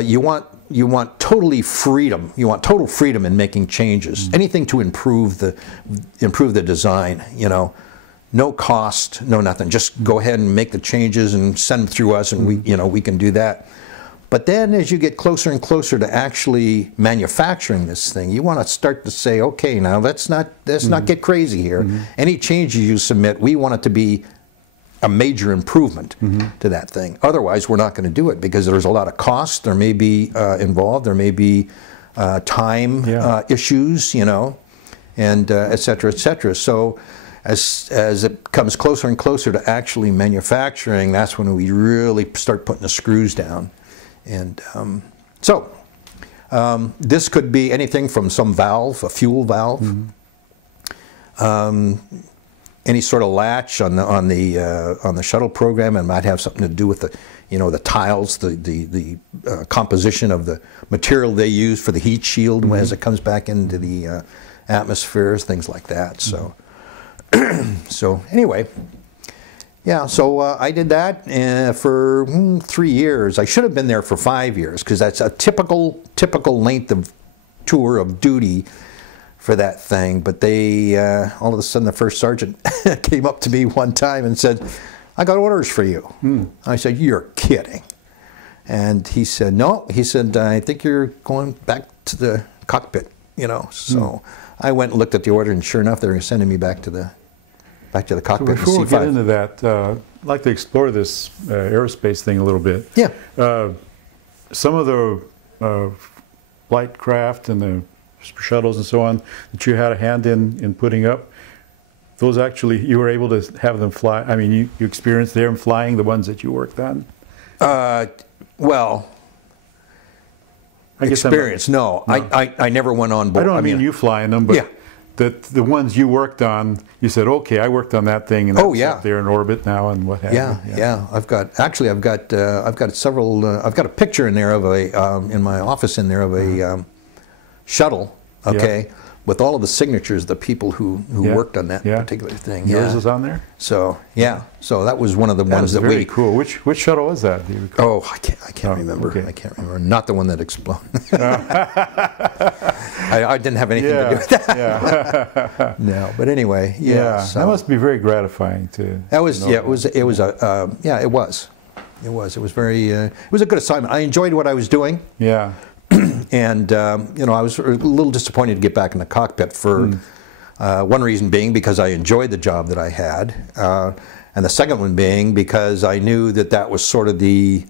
you want totally freedom. You want total freedom in making changes. Anything to improve the design. You know, no cost, no nothing. Just go ahead and make the changes and send them through us, and we can do that. But then as you get closer and closer to actually manufacturing this thing, you want to start to say, okay, now let's not get crazy here. Any changes you submit, we want it to be a major improvement to that thing. Otherwise, we're not going to do it because there's a lot of cost. There may be involved. There may be time issues, you know, and et cetera, et cetera. So as it comes closer and closer to actually manufacturing, that's when we really start putting the screws down. And this could be anything from some valve, a fuel valve, any sort of latch on the shuttle program, and might have something to do with the tiles, the composition of the material they use for the heat shield as it comes back into the atmospheres, things like that. So, so anyway. Yeah, so I did that for 3 years. I should have been there for 5 years because that's a typical length of tour of duty for that thing. But they, all of a sudden, the first sergeant came up to me one time and said, "I got orders for you." I said, "You're kidding." And he said, "No." He said, "I think you're going back to the cockpit." You know, so I went and looked at the order, and sure enough, they were sending me back to the cockpit. So before we get into that, I'd like to explore this aerospace thing a little bit. Yeah. Some of the flight craft and the shuttles and so on that you had a hand in putting up, those actually, you were able to have them fly. I mean, you experienced them flying, the ones that you worked on? Well, I guess experience, no. I never went on board. I don't mean you flying them, but... Yeah. The ones you worked on, you said, okay, I worked on that thing, and that's up there in orbit now, and what have you. Yeah. I've got several. I've got a picture in there of in my office in there of a shuttle. Okay, with all of the signatures, the people who worked on that particular thing. Yours is on there. So so that was one of the ones that very cool. Which shuttle was that? Do you recall? Oh, I can't remember. Okay. I can't remember. Not the one that exploded. I didn't have anything to do with that. No, but anyway, so. That must be very gratifying to. That was it was very it was a good assignment. I enjoyed what I was doing. Yeah. And I was a little disappointed to get back in the cockpit for one reason being because I enjoyed the job that I had, and the second one being because I knew that was sort of the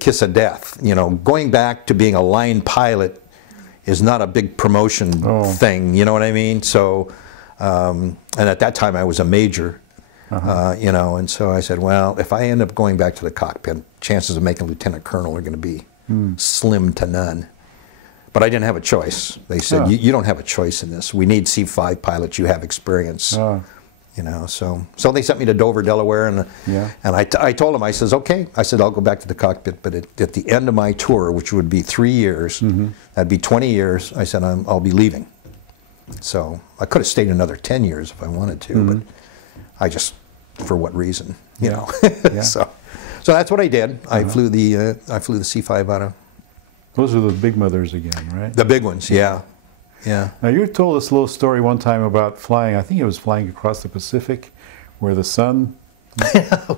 kiss of death. You know, going back to being a line pilot is not a big promotion thing. You know what I mean? So, and at that time I was a major. And so I said, well, if I end up going back to the cockpit, chances of making lieutenant colonel are going to be slim to none. But I didn't have a choice. They said, you don't have a choice in this. We need C5 pilots. You have experience. You know, so they sent me to Dover, Delaware, and I told them, I says, okay. I said, I'll go back to the cockpit, but at the end of my tour, which would be 3 years, that'd be 20 years, I said, I'll be leaving. So I could have stayed another 10 years if I wanted to, but I just, for what reason, you know. So that's what I did. I flew the C5 out of. Those are the big mothers again, right? The big ones, yeah. Yeah. Now, you told us a little story one time about flying. I think it was flying across the Pacific, where the sun.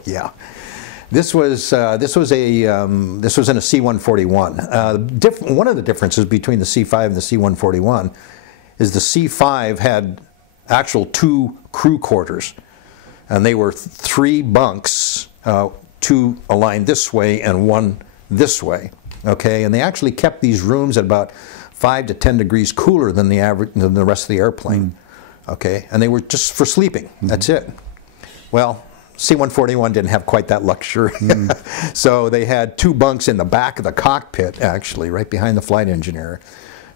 Yeah. This was in a C-141. One of the differences between the C-5 and the C-141 is the C-5 had actual 2 crew quarters, and they were 3 bunks, 2 aligned this way and 1 this way. Okay, and they actually kept these rooms at about 5 to 10 degrees cooler than the rest of the airplane. Okay, and they were just for sleeping. That's it. Well, C-141 didn't have quite that luxury. So they had 2 bunks in the back of the cockpit, actually, right behind the flight engineer.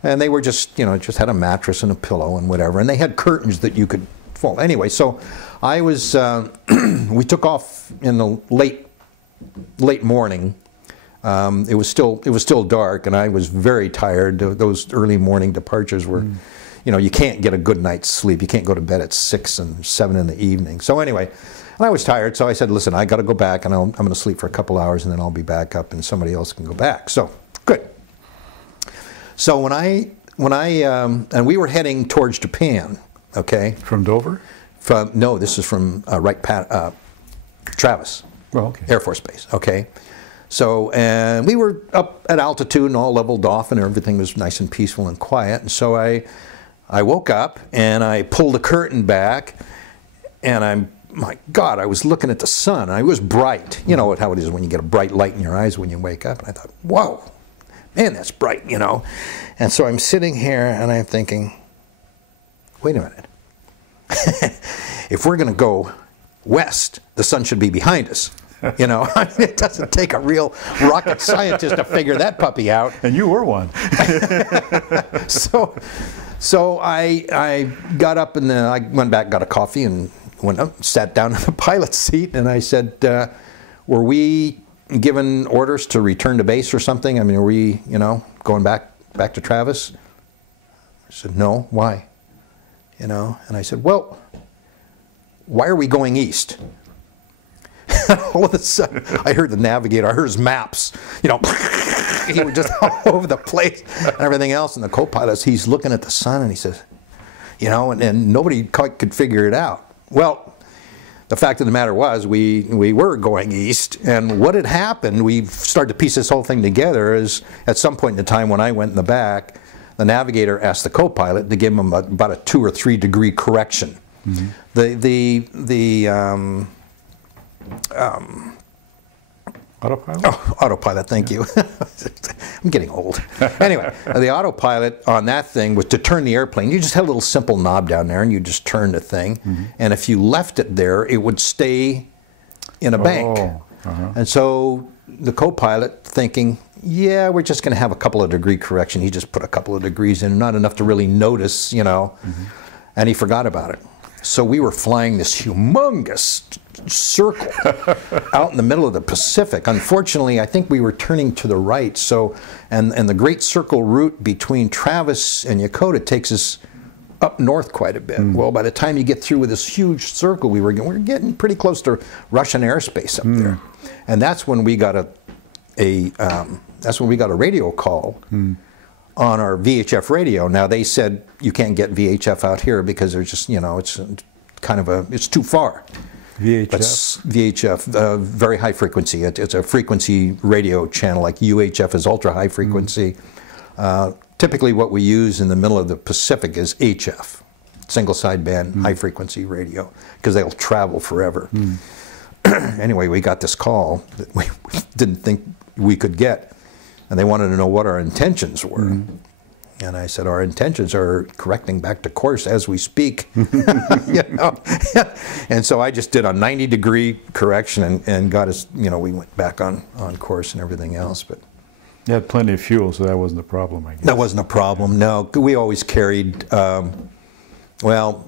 And they were just, just had a mattress and a pillow and whatever. And they had curtains that you could fold. Anyway, so I was, we took off in the late morning. It was still dark, and I was very tired. Those early morning departures were, you can't get a good night's sleep. You can't go to bed at 6 and 7 in the evening. So anyway, and I was tired, so I said, listen, I got to go back, and I'm going to sleep for a couple hours, and then I'll be back up, and somebody else can go back. So, good. So and we were heading towards Japan, okay? From Dover? No, this is from Travis. Oh, okay. Air Force Base, okay? So, and we were up at altitude and all leveled off, and everything was nice and peaceful and quiet. And so I woke up, and I pulled the curtain back, and my God, I was looking at the sun. It was bright. You know how it is when you get a bright light in your eyes when you wake up. And I thought, whoa, man, that's bright, And so I'm sitting here, and I'm thinking, wait a minute. If we're going to go west, the sun should be behind us. It doesn't take a real rocket scientist to figure that puppy out. And you were one. So I got up, and I went back, got a coffee, and went up, sat down in the pilot's seat, and I said, were we given orders to return to base or something? I mean, are we, going back to Travis? I said, no, why? And I said, well, why are we going east? All of a sudden, I heard the navigator, I heard his maps, he was just all over the place and everything else. And the co-pilot, he's looking at the sun, and he says, and nobody quite could figure it out. Well, the fact of the matter was we were going east, and what had happened, we started to piece this whole thing together, is at some point in the time when I went in the back, the navigator asked the co-pilot to give him about a 2 or 3 degree correction. Autopilot? Oh, autopilot, thank you. I'm getting old. Anyway, the autopilot on that thing was to turn the airplane. You just had a little simple knob down there, and you just turn the thing. And if you left it there, it would stay in a bank. And so the co-pilot, thinking, yeah, we're just going to have a couple of degree correction. He just put a couple of degrees in, not enough to really notice, and he forgot about it. So we were flying this humongous circle out in the middle of the Pacific. Unfortunately, I think we were turning to the right. So, and the Great Circle route between Travis and Yokota takes us up north quite a bit. Well, by the time you get through with this huge circle, we were getting pretty close to Russian airspace up there, and that's when we got a radio call on our VHF radio. Now, they said you can't get VHF out here because there's just, it's kind of it's too far. VHF? That's VHF, very high frequency. It's a frequency radio channel, like UHF is ultra high frequency. Typically what we use in the middle of the Pacific is HF, single sideband high frequency radio, because they'll travel forever. Anyway, we got this call that we didn't think we could get, and they wanted to know what our intentions were. And I said, our intentions are correcting back to course as we speak. And so I just did a 90 degree correction and got us, we went back on course and everything else. But you had plenty of fuel, so that wasn't a problem, I guess. That wasn't a problem, no. We always carried, I can't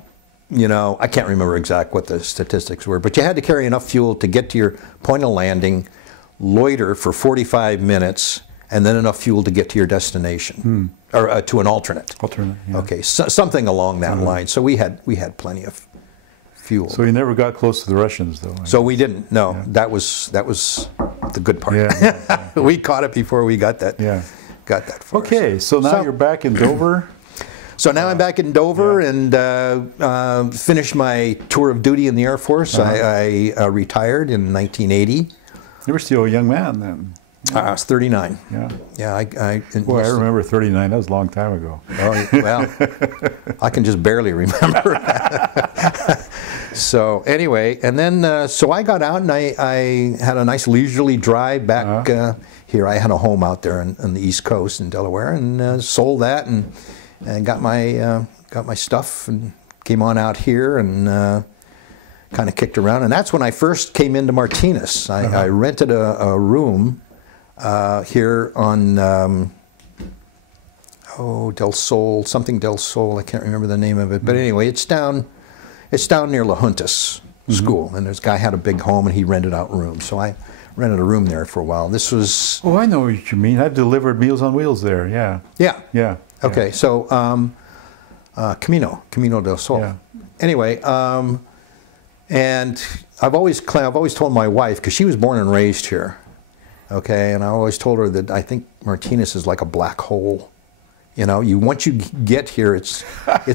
remember exactly what the statistics were, but you had to carry enough fuel to get to your point of landing, loiter for 45 minutes, and then enough fuel to get to your destination, or to an alternate. Yeah. Okay, so, something along that line. So we had plenty of fuel. So you never got close to the Russians, though. So we didn't. No, that was the good part. We caught it before we got that. Yeah. Got that far. Okay, so now you're back in Dover. So now I'm back in Dover and finished my tour of duty in the Air Force. I retired in 1980. You were still a young man then. I was 39. Yeah. Yeah, I remember 39. That was a long time ago. Oh, well, I can just barely remember. So anyway, and then so I got out and I had a nice leisurely drive back here. I had a home out there on the East Coast in Delaware, and sold that and got my stuff and came on out here and kind of kicked around. And that's when I first came into Martinez. I rented a room here on Del Sol, something Del Sol. I can't remember the name of it, but anyway, it's down near La Juntas School, and this guy had a big home and he rented out rooms. So I rented a room there for a while. This was... Oh, I know what you mean. I've delivered Meals on Wheels there, yeah. Yeah. Yeah. Okay, so Camino del Sol. Yeah. Anyway, and I've always told my wife, because she was born and raised here, okay, and I always told her that I think Martinez is like a black hole. You know, once you get here, it's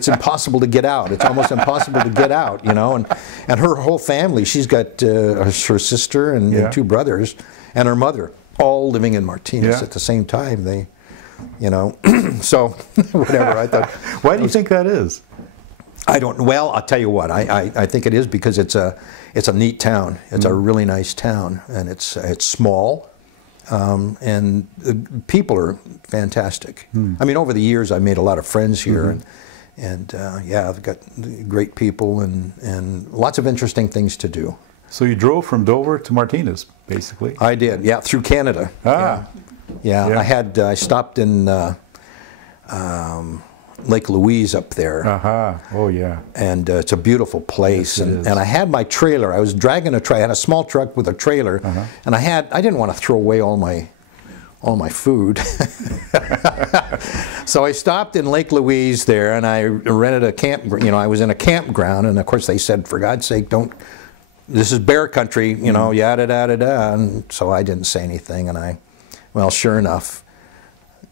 impossible to get out. It's almost impossible to get out. You know, and her whole family. She's got her sister and 2 brothers, and her mother, all living in Martinez at the same time. They, you know, so whatever. I thought. Why do you think that is? I don't. Well, I'll tell you what. I think it is because it's a neat town. It's a really nice town, and it's small. And the people are fantastic. I mean, over the years, I made a lot of friends here, and yeah, I've got great people and lots of interesting things to do. So you drove from Dover to Martinez, basically? I did, yeah, through Canada. Ah. Yeah. I stopped in Lake Louise up there. Oh, yeah. And it's a beautiful place. Yes, and I had my trailer. I was dragging a trailer. I had a small truck with a trailer, and I didn't want to throw away all my food. So I stopped in Lake Louise there, and I rented a camp. You know, I was in a campground, and of course they said, for God's sake, don't. This is bear country, you know, yada yada yada. And so I didn't say anything, and well, sure enough,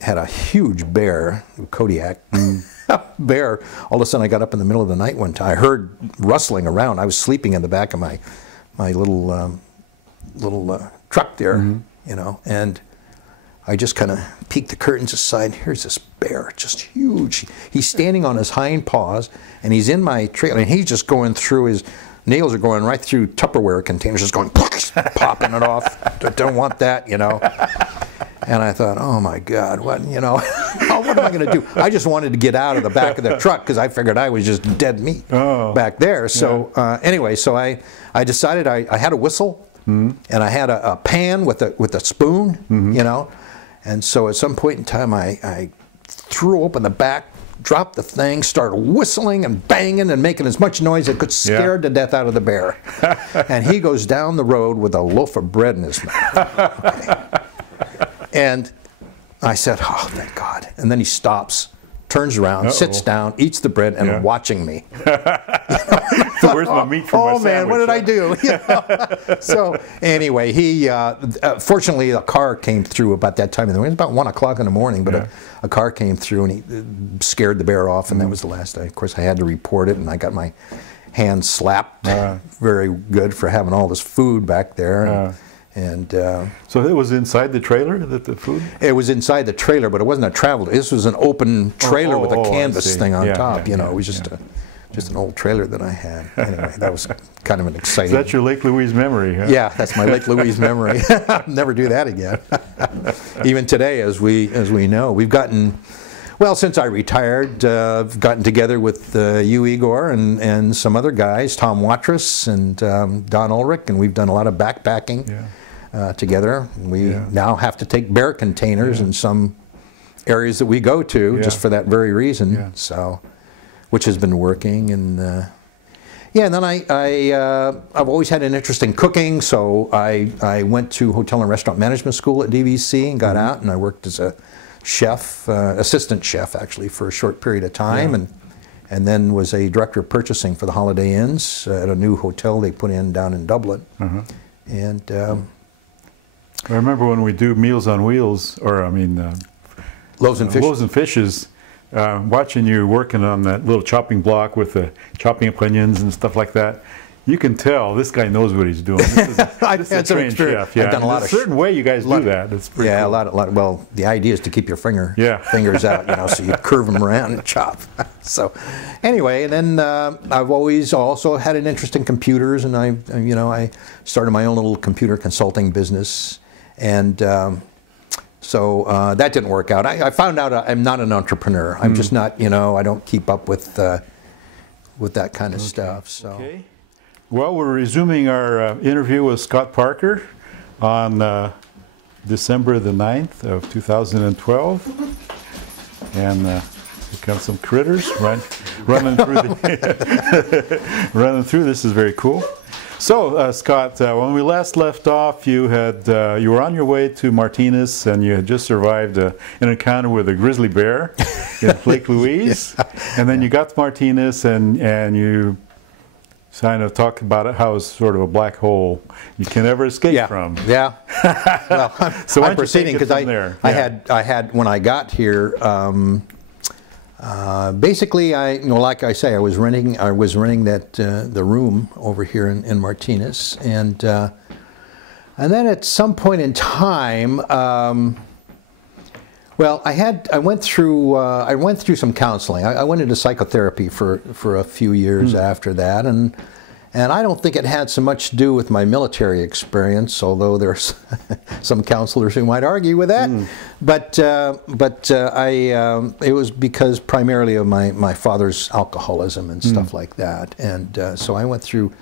had a huge bear, Kodiak bear. All of a sudden I got up in the middle of the night one time. I heard rustling around. I was sleeping in the back of my little truck there, you know, and I just kind of peeked the curtains aside. Here's this bear, just huge. He's standing on his hind paws, and he's in my trailer, and he's just going through his nails are going right through Tupperware containers, just going popping it off. Don't want that, you know. And I thought, oh my God, what, you know, what am I going to do? I just wanted to get out of the back of the truck because I figured I was just dead meat back there. So anyway, so I decided I had a whistle and I had a pan with a spoon, you know. And so at some point in time, I threw open the back, dropped the thing, started whistling and banging and making as much noise as it could, scared to death out of the bear. And he goes down the road with a loaf of bread in his mouth. Okay. And I said, oh, thank God. And then he stops, turns around, sits down, eats the bread, and watching me. Where's my meat for my sandwich? Oh, man, what did I do? You know? So anyway, he fortunately, a car came through about that time. It was about 1 o'clock in the morning, but a car came through, and he scared the bear off, and that was the last day. Of course, I had to report it, and I got my hand slapped very good for having all this food back there. And so it was inside the trailer, the food? It was inside the trailer, but it wasn't a travel. This was an open trailer with a canvas thing on top. You know, it was just an old trailer that I had. Anyway, that was kind of an exciting. So that's your Lake Louise memory, huh? Yeah, that's my Lake Louise memory. I'll never do that again. Even today, as we know, we've gotten. Well, since I retired, I've gotten together with you, Igor, and some other guys, Tom Watrous and Don Ulrich, and we've done a lot of backpacking together. We now have to take bear containers in some areas that we go to just for that very reason. So, which has been working, and and then I've always had an interest in cooking, so I went to hotel and restaurant management school at DVC and got out, and I worked as a chef, assistant chef actually, for a short period of time, and then was a director of purchasing for the Holiday Inns at a new hotel they put in down in Dublin. And I remember when we do Meals on Wheels, or I mean, Loaves and Fish. Loaves and Fishes, watching you working on that little chopping block with the chopping up onions and stuff like that, you can tell this guy knows what he's doing. I've had some experience. Chef, yeah. I've done a lot of certain way you guys do that. It's pretty cool. A lot. Well, the idea is to keep your fingers out, you know, so you curve them around and chop. So, anyway, and then I've always also had an interest in computers, and I started my own little computer consulting business, and so that didn't work out. I found out I'm not an entrepreneur. I'm just not, I don't keep up with that kind of stuff. So. Okay. Well, we're resuming our interview with Scott Parker on December the 9th of 2012. And here come some critters running through running through. This is very cool. So, Scott, when we last left off, you were on your way to Martinez, and you had just survived an encounter with a grizzly bear in Lake Louise. And then you got to Martinez, and you kind of talk about it, how it's sort of a black hole you can never escape from. Yeah. Well, so I'm proceeding because I had when I got here. Basically, like I say, I was renting that the room over here in Martinez, and then at some point in time, well, I went through some counseling. I went into psychotherapy for a few years after that, and I don't think it had so much to do with my military experience, although there's some counselors who might argue with that. But it was because primarily of my father's alcoholism and stuff like that, and so I went through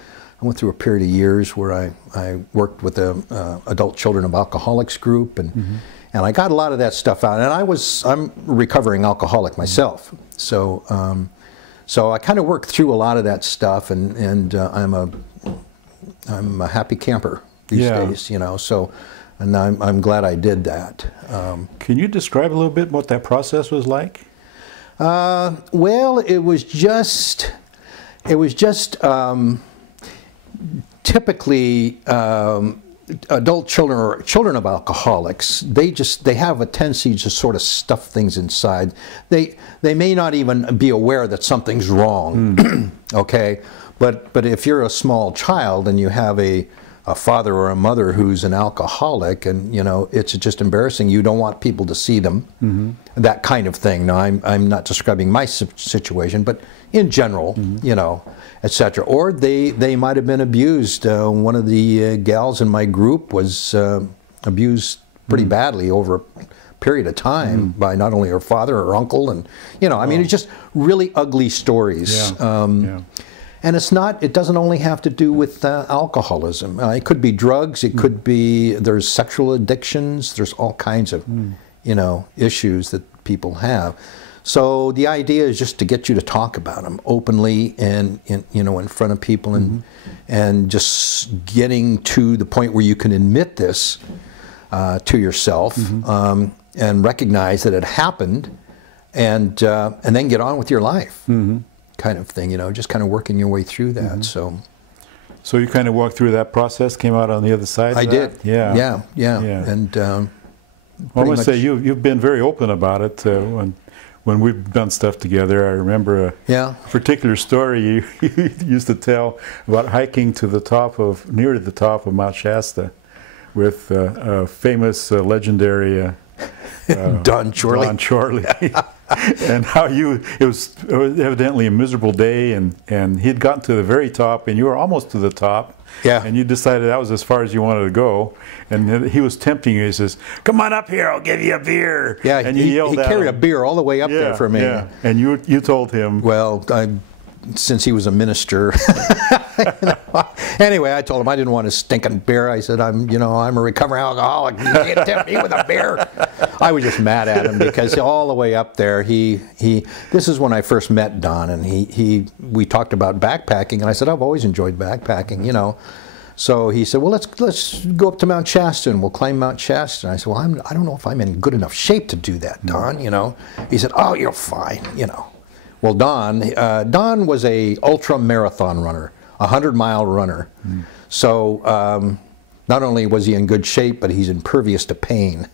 a period of years where I worked with a adult children of alcoholics group, and I got a lot of that stuff out. And I'm a recovering alcoholic myself, so I kind of worked through a lot of that stuff, and I'm a happy camper these days, So, and I'm glad I did that. Can you describe a little bit what that process was like? Well, it was just typically adult children or children of alcoholics. They have a tendency to sort of stuff things inside. They may not even be aware that something's wrong. Okay, but if you're a small child and you have a father or a mother who's an alcoholic, and it's just embarrassing. You don't want people to see them. That kind of thing. Now, I'm not describing my situation, but in general, etc. Or they might have been abused. One of the gals in my group was abused pretty badly over a period of time by not only her father or uncle, and I mean, it's just really ugly stories. And it doesn't only have to do with alcoholism. It could be drugs. It could be, there's sexual addictions. There's all kinds of, issues that people have. So the idea is just to get you to talk about them openly and in front of people, and just getting to the point where you can admit this to yourself and recognize that it happened, and then get on with your life. Kind of thing, just kind of working your way through that. So you kind of walked through that process, came out on the other side. I did. Yeah. And I must say you've been very open about it when we've done stuff together. I remember a particular story you used to tell about hiking to near the top of Mount Shasta with a famous legendary Don Chorley. And how it was evidently a miserable day, and he'd gotten to the very top, and you were almost to the top. Yeah. And you decided that was as far as you wanted to go, and he was tempting you. He says, "Come on up here, I'll give you a beer." Yeah, and he carried a beer all the way up there for me. Yeah. And you told him, well, since he was a minister. Anyway, I told him I didn't want a stinking beer. I said, I'm a recovering alcoholic. You can't tempt me with a beer. I was just mad at him because all the way up there, this is when I first met Don, and we talked about backpacking, and I said, I've always enjoyed backpacking, So he said, well, let's go up to Mount Shasta, and we'll climb Mount Shasta. And I said, well, I don't know if I'm in good enough shape to do that, Don, He said, oh, you're fine, Well, Don was a ultra marathon runner, 100-mile runner. So not only was he in good shape, but he's impervious to pain.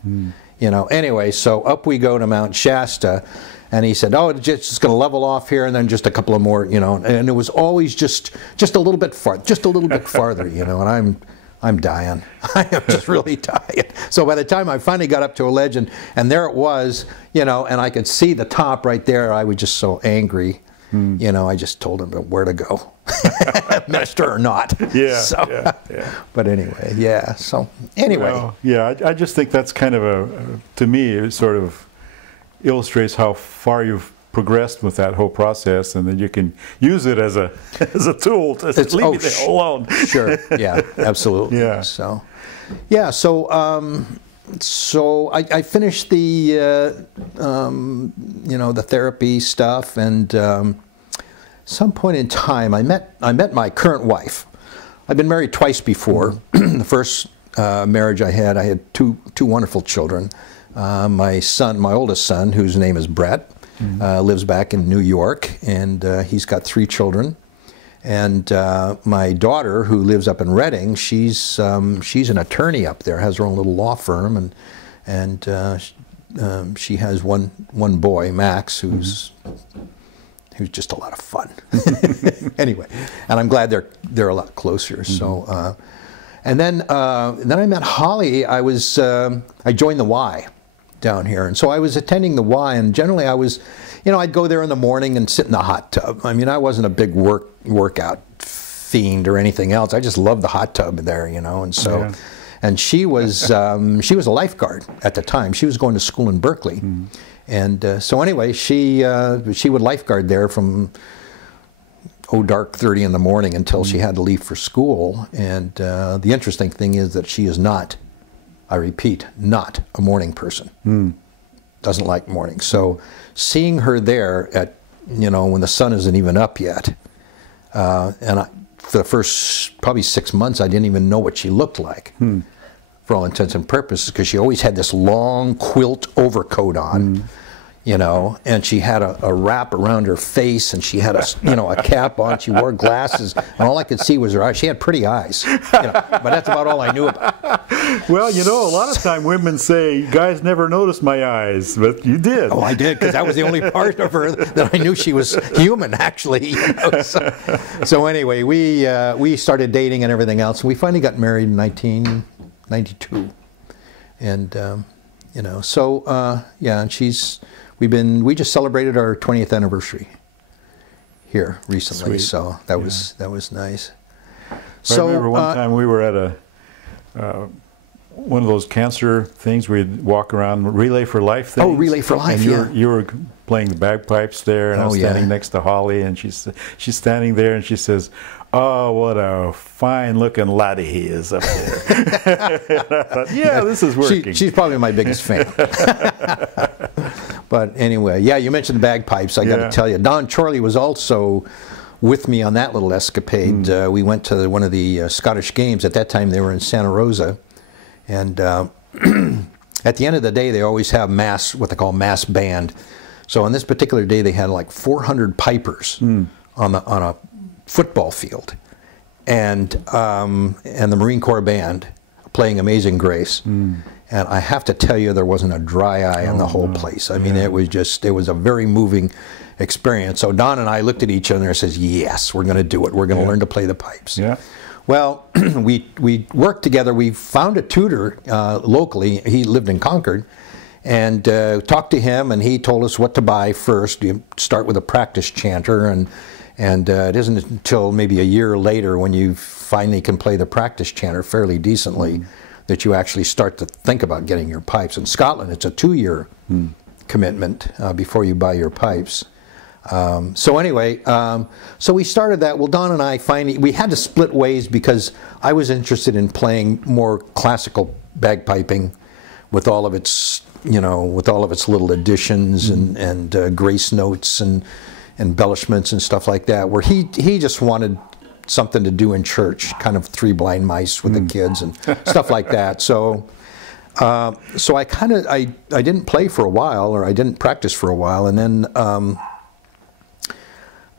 Anyway, so up we go to Mount Shasta, And he said, "Oh, it's just going to level off here, and then just a couple of more, you know." And it was always just a little bit farther, you know. And I'm dying. I am just really dying. So by the time I finally got up to a ledge, and there it was, you know, and I could see the top right there, I was just so angry. You know, I just told him where to go, minister or not. Yeah, so, yeah. But anyway, yeah. So anyway. Well, yeah, I just think that's kind of to me, it sort of illustrates how far you've progressed with that whole process, and then you can use it as a tool to leave me there alone. Sure. Yeah. Absolutely. Yeah. So, yeah. So I finished the you know, the therapy stuff, and some point in time I met my current wife. I've been married twice before. The first marriage I had two wonderful children. My oldest son, whose name is Brett, lives back in New York, and he's got 3 children. And my daughter, who lives up in Reading, she's an attorney up there, has her own little law firm, and she has one boy, Max, who's just a lot of fun. Anyway, and I'm glad they're a lot closer. So, and then I met Holly. I joined the Y down here, and so I was attending the Y, and generally I was, you know, I'd go there in the morning and sit in the hot tub. I mean, I wasn't a big workout fiend or anything else. I just loved the hot tub there, you know. And so, yeah. And she was a lifeguard at the time. She was going to school in Berkeley, and so anyway, she would lifeguard there from dark 30 in the morning until she had to leave for school. And the interesting thing is that she is not, I repeat, not a morning person. Doesn't like mornings. So seeing her there at, you know, when the sun isn't even up yet, and for the first probably 6 months, I didn't even know what she looked like, for all intents and purposes, because she always had this long quilt overcoat on, you know, and she had a wrap around her face, and she had a cap on. She wore glasses, and all I could see was her eyes. She had pretty eyes, you know, but that's about all I knew about. Well, you know, a lot of time women say, guys never noticed my eyes, but you did. Oh, I did, because that was the only part of her that I knew she was human, actually. You know? So anyway, we started dating and everything else, and we finally got married in 1992. And, you know, so, yeah, and we just celebrated our 20th anniversary here recently. Sweet. So that was nice. So I remember one time we were at one of those cancer things where you'd walk around, Relay for Life things. Oh, Relay for Life, and you were playing the bagpipes there, and I was standing next to Holly, and she's standing there, and she says, "Oh, what a fine-looking laddie he is up there." And I thought, yeah, this is working. She's probably my biggest fan. But anyway, yeah, you mentioned the bagpipes. I got to tell you, Don Chorley was also with me on that little escapade. We went to one of the Scottish Games. At that time, they were in Santa Rosa. And at the end of the day, they always have what they call mass band. So on this particular day, they had like 400 pipers on a football field, and the Marine Corps band playing Amazing Grace. And I have to tell you, there wasn't a dry eye in the whole place. I mean, it was a very moving experience. So Don and I looked at each other and says, yes, we're going to do it. We're going to learn to play the pipes. Yeah. Well, we worked together. We found a tutor locally. He lived in Concord, and talked to him, and he told us what to buy first. You start with a practice chanter, and it isn't until maybe a year later, when you finally can play the practice chanter fairly decently, that you actually start to think about getting your pipes. In Scotland, it's a 2-year commitment before you buy your pipes. So anyway, so we started that. Well, Don and I we had to split ways, because I was interested in playing more classical bagpiping with all of its, you know, with all of its little additions and grace notes and embellishments and stuff like that, where he just wanted something to do in church, kind of Three Blind Mice with the kids and stuff like that. So I didn't play for a while, or I didn't practice for a while, and then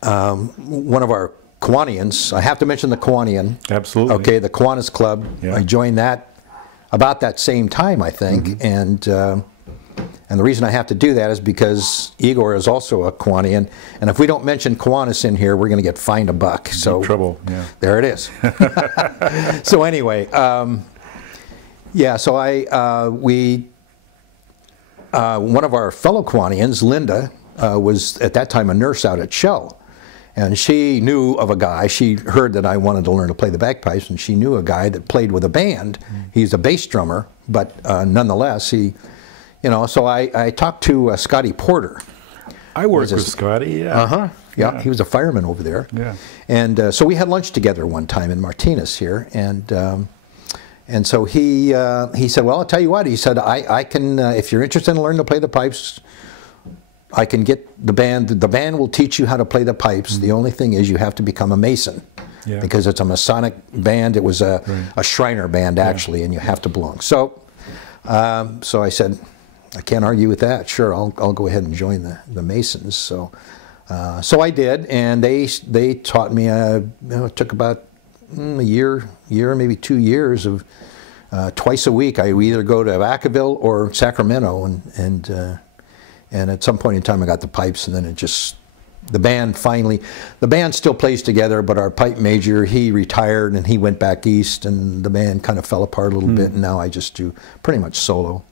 one of our Kiwanians, I have to mention the Kiwanian. Absolutely. Okay, the Kiwanis Club. Yeah. I joined that about that same time, I think, and And the reason I have to do that is because Igor is also a Kiwani, and if we don't mention Kiwanis in here, we're going to get fined $1. So deep trouble. Yeah. There it is. So anyway, yeah. So one of our fellow Kiwanians, Linda, was at that time a nurse out at Shell, and she knew of a guy. She heard that I wanted to learn to play the bagpipes, and she knew a guy that played with a band. He's a bass drummer, but nonetheless, he. You know, so I talked to Scotty Porter. I worked with Scotty, yeah. Yeah, he was a fireman over there. Yeah. And so we had lunch together one time in Martinez here, and so he said, well, I'll tell you what, he said, I can, if you're interested in learning to play the pipes, I can get the band will teach you how to play the pipes. The only thing is you have to become a Mason. Yeah. Because it's a Masonic band. It was a Shriner band, actually, and you have to belong. So, so I said, I can't argue with that. Sure, I'll go ahead and join the Masons. So, so I did, and they taught me. It took about a year, maybe 2 years of twice a week. I would either go to Vacaville or Sacramento, and at some point in time I got the pipes, and then it just the band still plays together, but our pipe major, he retired and he went back east, and the band kind of fell apart a little bit, and now I just do pretty much solo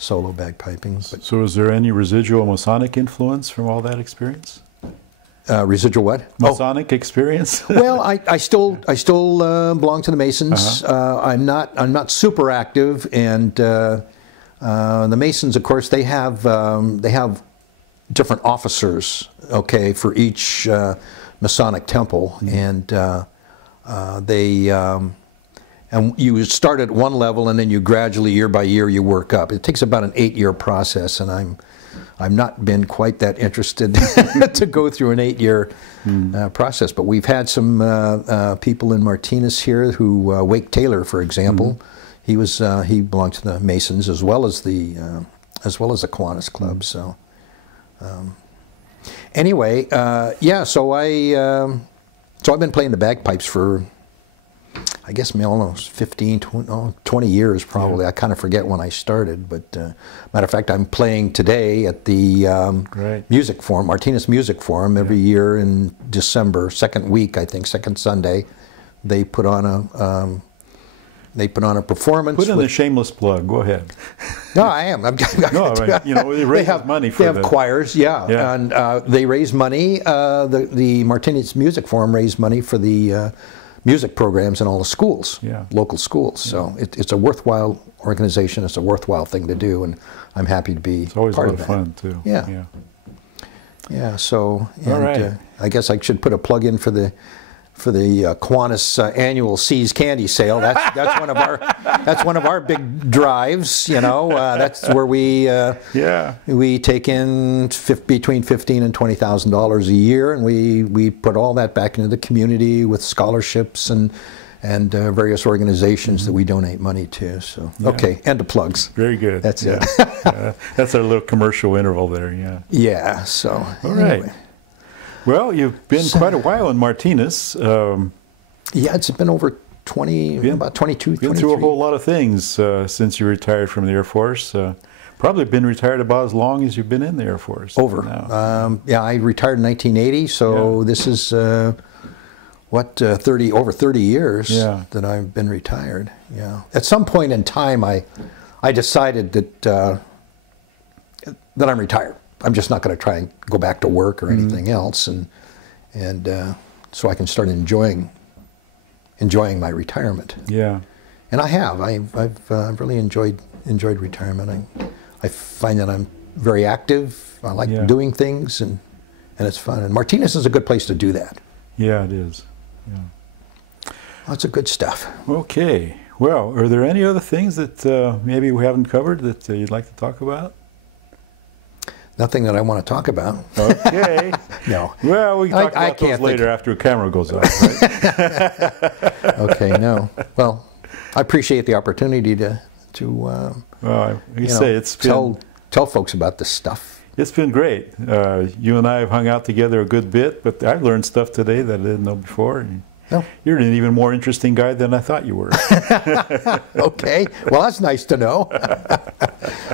bagpiping. But so is there any residual Masonic influence from all that experience? Residual what? Masonic experience? Well, I still belong to the Masons. I'm not super active, and the Masons, of course, they have different officers, okay, for each Masonic temple, and and you start at one level, and then you gradually, year by year, you work up. It takes about an 8-year process, and I've not been quite that interested to go through an 8-year process. But we've had some people in Martinez here who, Wake Taylor, for example, he belonged to the Masons as well as the Kiwanis Club. So anyway, yeah. So I've been playing the bagpipes for, I guess, almost 15, 20 years probably. Yeah. I kind of forget when I started, but matter of fact, I'm playing today at the Music Forum, Martinez Music Forum, every year in December, second week, I think, second Sunday. They put on a performance. Put in a shameless plug. Go ahead. No, I am. No, right. You know, they raise money for. They have choirs, yeah. And they raise money. The Martinez Music Forum raised money for the music programs in all the schools, local schools. So it's a worthwhile organization. It's a worthwhile thing to do, and I'm happy to be it's always part a lot of fun too. Yeah. Yeah. So all right. I guess I should put a plug in for the Kiwanis annual Seas candy sale. That's one of our big drives. You know, that's where we take in between $15,000 and $20,000 a year, and we put all that back into the community with scholarships and various organizations that we donate money to. So okay, end of plugs. Very good. That's it. That's our little commercial interval there. Yeah. Yeah. So all right. Anyway. Well, you've been quite a while in Martinez. Yeah, it's been over 20, about 22, Been 23. through a whole lot of things since you retired from the Air Force. Probably been retired about as long as you've been in the Air Force. Over. Now. Yeah, I retired in 1980, so this is, over 30 years that I've been retired. Yeah. At some point in time, I decided that I'm retired. I'm just not going to try and go back to work or anything else, and so I can start enjoying my retirement. Yeah, and I have. I've really enjoyed retirement. I find that I'm very active. I like doing things, and it's fun. And Martinez is a good place to do that. Yeah, it is. Yeah, lots of good stuff. Okay. Well, are there any other things that maybe we haven't covered that you'd like to talk about? Nothing that I want to talk about. Okay. No. Well, we can talk about those later after a camera goes off, right? Okay, no. Well, I appreciate the opportunity to tell folks about this stuff. It's been great. You and I have hung out together a good bit, but I've learned stuff today that I didn't know before. No. You're an even more interesting guy than I thought you were. Okay. Well, that's nice to know.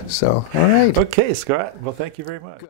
So, all right. Okay, Scott. Well, thank you very much.